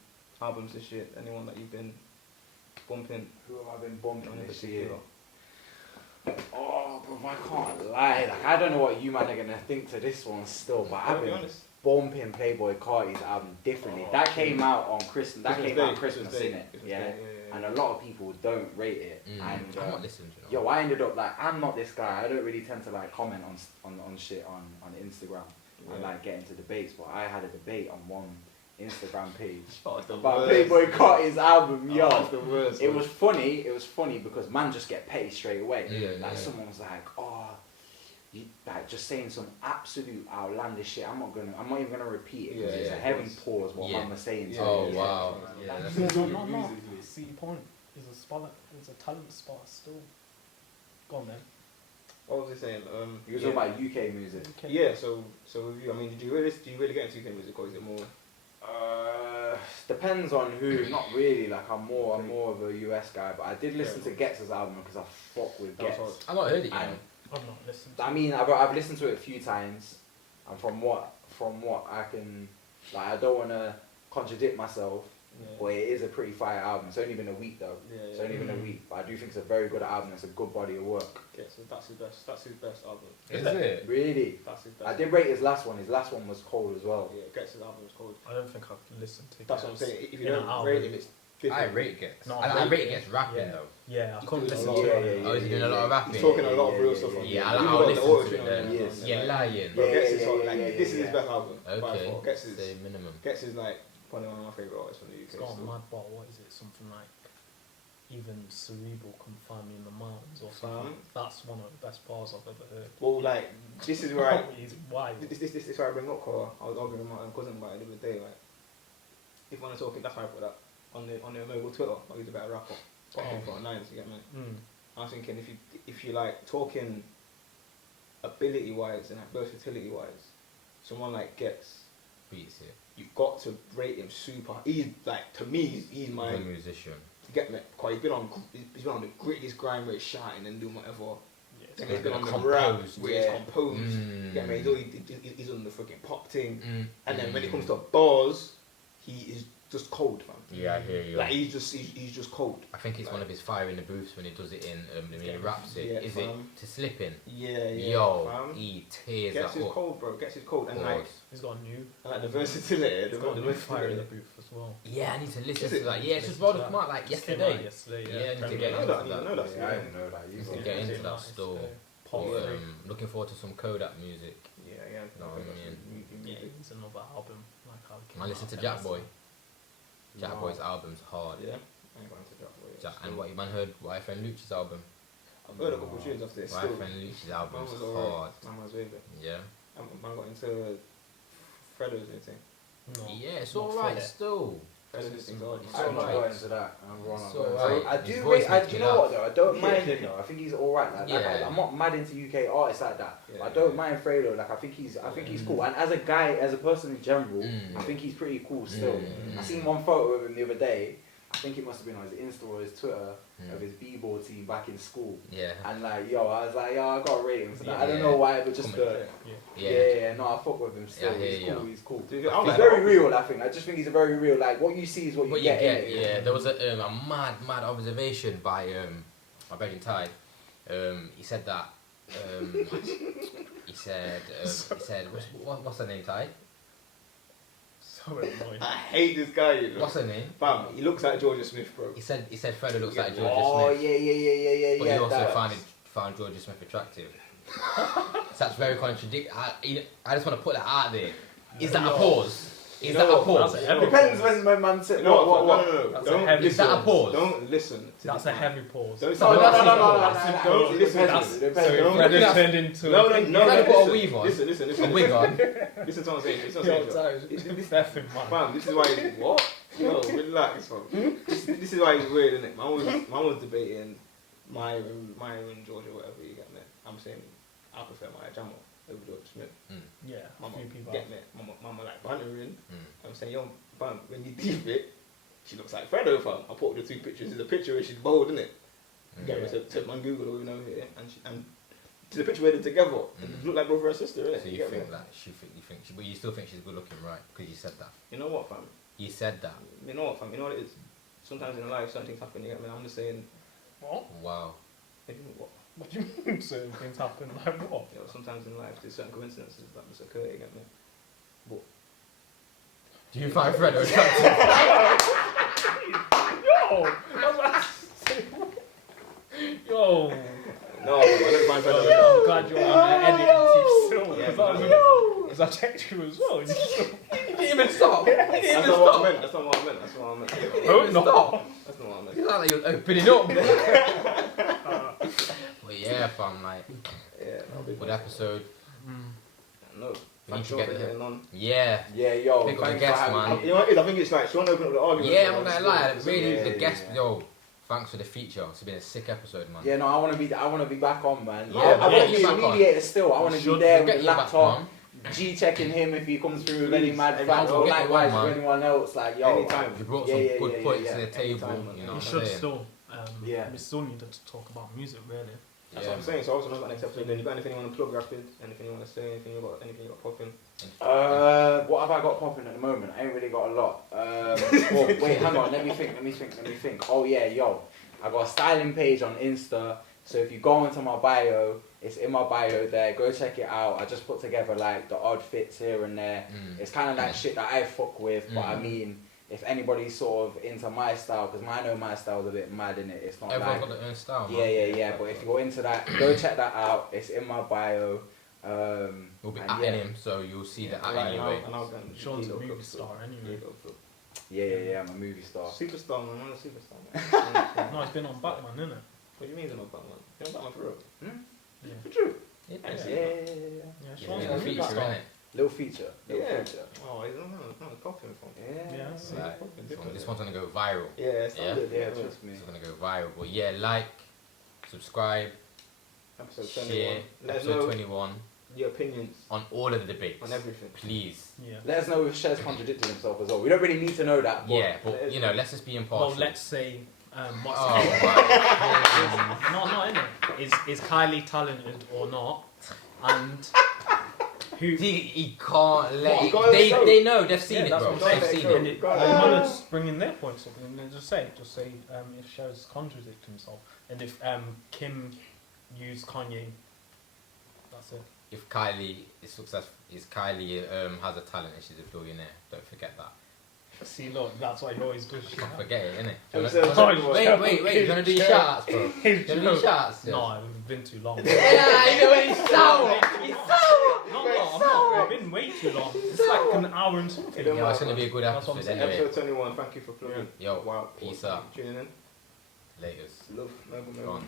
albums this year, anyone that you've been bumping Who have I been bumping on in this year? particular? Oh, bro, I can't lie. Like, I don't know what you man are gonna think to this one still, but I've I'll be been honest. bumping Playboy Carti's album differently. That came out on Christmas. That came out on Christmas, Day, innit? Christmas Yeah. Day, And a lot of people don't rate it. Mm, And I'm not listening. You know. yo, I ended up like, I'm not this guy. I don't really tend to like comment on shit on Instagram and like get into debates. But I had a debate on one Instagram page Oh, the about worst. Playboy Carti's album. Yo, Oh, that's the worst. it was funny. It was funny because man just get petty straight away. Yeah, Like yeah. someone was like, oh, you like just saying some absolute outlandish shit. I'm not even gonna repeat it because Yeah, it's yeah, a heavy of course. pause what Yeah. man was saying. to Oh me. wow. Yeah. Like, That's No. See your point. It's a spot. It's a talent spot still. Go on then. What was he saying? he was yeah. talking about UK music. Okay. Yeah, so with you, I mean, do you really get into UK music, or is it more? Depends on who. Not really. Like I'm more of a US guy, but I did listen to Gets' album because I fuck with That was Gets. hard. I've not heard it. You And know. I've not listened. To I mean, I've listened to it a few times, and from what I can, like, I don't want to contradict myself, but it is a pretty fire album. It's only been a week though. It's only been a week, but I do think it's a very good album. It's a good body of work. Okay, so that's his best. That's his best album. Is it? Really, That's his best. I did rate his last one. His last one was cold as well. Yeah, Gets his album is called. I don't think I've listened to. That's what I'm Gets saying. If you in an don't album. rate him, it's I 50. rate Gets. No, I I rate Gets rapping yeah. though. Yeah, I couldn't He's listen doing to a lot. it. Oh, is he doing a lot of rapping? He's talking a lot of real stuff on Yeah, there. I'll Even got the listen to auto-tune it on then. there. Yes. You're lying. But Gets is Yeah, hot, yeah, like yeah, this is yeah. his best album. by Okay. far. Gets is Say minimum. Gets is like probably one of my favorite artists from the UK. It's got a still. mad bot. What is it? Something like even cerebral can find me in the mountains or something. Fam. That's one of the best bars I've ever heard. Well, like, this is where I... He's wild. This is where I bring up, Cora. I was arguing with my cousin about it the other day, like, if I want to talk, that's why I put that on the Mogul Twitter, like, he's a better rapper. Popping for nines, you get me? I was thinking, if you like, talking ability-wise and like versatility-wise, someone like Gets, Beats it. you've got to rate him super. He's like, to me, he's my... A musician. Get me? Cause he's been on the grittiest grind where he's shouting and doing whatever. Yeah, He's been on the composed, rap where he's yeah. composed. Get me? He's on the freaking pop thing. And then when it comes to to bars, he is just cold, man. yeah, I hear you. Like he's just cold. I think it's like, one of his fire in the booths when he does it in when he raps it. Yeah, Is fam. it to slip in? Yeah. Yo, Fam. he tears Gets that his up. cold, bro. Gets his cold, and like, he's got a new. the versatility. He's got a new fire in the booth as well. Yeah, I need to listen Is to it? that. Yeah, it's just Listen to rolled that. come out like Just came yesterday. out yesterday. Yeah, I need to Premier. get I into know that. Yeah, I didn't know that. Need to either. get into Came that out still. yesterday. But, Part three. looking forward to some Kodak music. Yeah. No, I mean, Yeah, it's another album. Like how it came I listen out. to Jack Boy. Jack No. Boy's album's hard. Yeah. I ain't going to drop away. Jack, and what you man heard YFN friend Lucci's album. I've heard a couple tunes off this. YFN Still, friend Lucci's man album's was alright. hard. Man was waving. Yeah. Man got into Fredo's new thing. No, Yeah, it's not alright fully. still. Fredo's new thing's hard. It's I'm not alright. going into that. I'm wrong. It's I'm going alright. I His do voice rate. makes Do me you know what laugh. though? I don't mind Yeah. him though. I think he's alright. Like, Yeah. I'm not mad into UK artists like that. Yeah. I don't mind Fredo. Like I think he's cool. And as a guy, as a person in general, I Mm. think he's pretty cool still. Mm. I seen one photo of him the other day. I think it must have been on his Insta or his Twitter Mm. of his b-ball team back in school. Yeah. And like, I was like, I gotta rate him for that. Yeah. I don't know why, but just the Yeah. no, I fuck with him still. Yeah, I hear He's cool. you. He's cool. Dude, He's I'm like- very real. I think. I just think he's a very real. Like what you see is what you What you get. get, innit? yeah. There was a mad observation by my brother Ty. He said that. He said what's her name, Ty? So annoying. I hate this guy, you know. What's her name? Fam, he looks like Georgia Smith, bro. He said Fredo looks like Georgia Oh Smith. yeah. But he also that- found Georgia Smith attractive. So that's very contradictory. I just want to put that out there. Is that a pause? Is that a pause? That's a heavy Depends pause. when man said No, what. no. That's a Don't heavy Is that a listen. pause? Don't listen. To That's this a man. heavy pause. Don't No, That's- Don't It listen. depends. It depends. So Don't- Fredo turned into No. Fredo put a listen. weave on. Listen. A wig on. Listen to what I'm saying. Listen to Yo, what I'm saying. Ty, effing man. Fam, this is why he's what? Yo, relax, fam. This is why he's weird, isn't it? Man was debating Myron, Georgia, whatever you get me. I'm saying I prefer Maya Jama over Georgia Smith. Yeah, a Mama, few people. get me. Mama like bantering. Mm. I'm saying, yo, fam, when you deep it, she looks like Fredo, fam. I put the two pictures. There's a picture where she's bold, isn't it? Get me. So tip on Google or here, and there's a picture where they're together. They look like brother and sister, innit? So you get think me? that but you still think she's good looking, right? Because you said that. You know what, fam? You said that. You know what, fam? You know what it is? Sometimes in life, certain things happen. You get me? I'm just saying. What? Wow. What? What do you mean certain things happen? Like what? You know, sometimes in life, there's certain coincidences that just occur. You get me? Do you find Fredo attractive? Yo! That's what I said. Yo! No, I don't find Fredo I'm attractive. glad you're on the editing team still. Yeah, Because I checked you as well. You still. You didn't even stop. You didn't That's even not what I stop. meant. That's not what I meant. That's what I meant. You didn't even stop. That's not what I meant. You sound like you're opening up. But yeah, fam, like, Yeah, no big good episode. No. We need Thanks to for get the getting on. Yeah. Yeah, yo. Pick up the thanks for guest, having man. me. You know what it is? I think it's like, Shawn opened up the argument. Yeah, I'm not gonna lie. Really, Yeah, the guest, yeah. yo, thanks for the feature. It's been a sick episode, man. Yeah, no, I want to be back on, man. Yeah, I we'll want get to you be a back on. mediator still. I want to be Should there We'll with get the you back, laptop, man. G-checking him if he comes through with any mad Anytime. facts, We'll or get you likewise on, with man. anyone else. Like, yo, Anytime. You brought Yeah, some yeah, good yeah, points yeah. to the table. Anytime, man. You know You what should I'm saying? still. Yeah. We still need to talk about music, really. That's what I'm saying. So I also know about next episode. Then you got anything you want to plug, rapid? Anything you want to say? Anything you got popping? What have I got popping at the moment? I ain't really got a lot. Well, wait, hang on. Let me think. Oh yeah, yo, I got a styling page on Insta. So if you go into my bio, it's in my bio there. Go check it out. I just put together like the odd fits here and there. It's kind of like shit that I fuck with, but I mean, if anybody's sort of into my style, because I know my style's a bit mad in it. It's not Everyone's like got their own style, man. yeah. But if you go into that, go check that out. It's in my bio. We'll be and at yeah. him, so you'll see that Right, anyway. and I'll go. Sean's a movie star anyway. Yeah, I'm a movie star. Superstar, man. I'm a superstar, man. No, it's been on Batman, isn't it? What do you mean he's not Batman? He's not Batman for real. Yeah. For true. Yeah, Yeah. Sean's yeah, a feature, movie star. innit? Little feature. Yeah. Feature. Oh, he's not copying from. Yeah. It's like, this one's gonna go viral. Yeah, it's Yeah. good. Yeah, trust me. It's gonna go viral. But yeah, like, subscribe, Episode share, 21. Let us episode know 21 your opinions on all of the debates. on everything. Please. Yeah. Let us know if Shez contradicted himself as well. We don't really need to know that. But Yeah, but you know, let's just be impartial. Well, let's say, what's Oh, right. no, not in it. Is Kylie talented or not? And who? He can't let What? it. Go on, show. They know, they've seen Yeah, it, that's bro. what I'm saying. They've seen Go. And it. it, Go on. I'm gonna just bring in their points up and then just say if Shez contradicted himself and if Kim used Kanye, that's it. If Kylie is successful, Kylie has a talent and she's a billionaire. Don't forget that. See, look, that's what he always does. Can't forget it, innit? Episode Wait, you gonna do your shout outs, bro? You gonna do your shout outs? No, it's been too long. Yeah, you know when he's sour. He's sour. No, I'm not. It's been way too long. It's like an hour and something. Yeah, it's gonna be a good That's what I'm episode saying. anyway. Episode 21. Thank you for plugging. Yo, Wow. peace out. Tuning in. Laters. Love. Gone.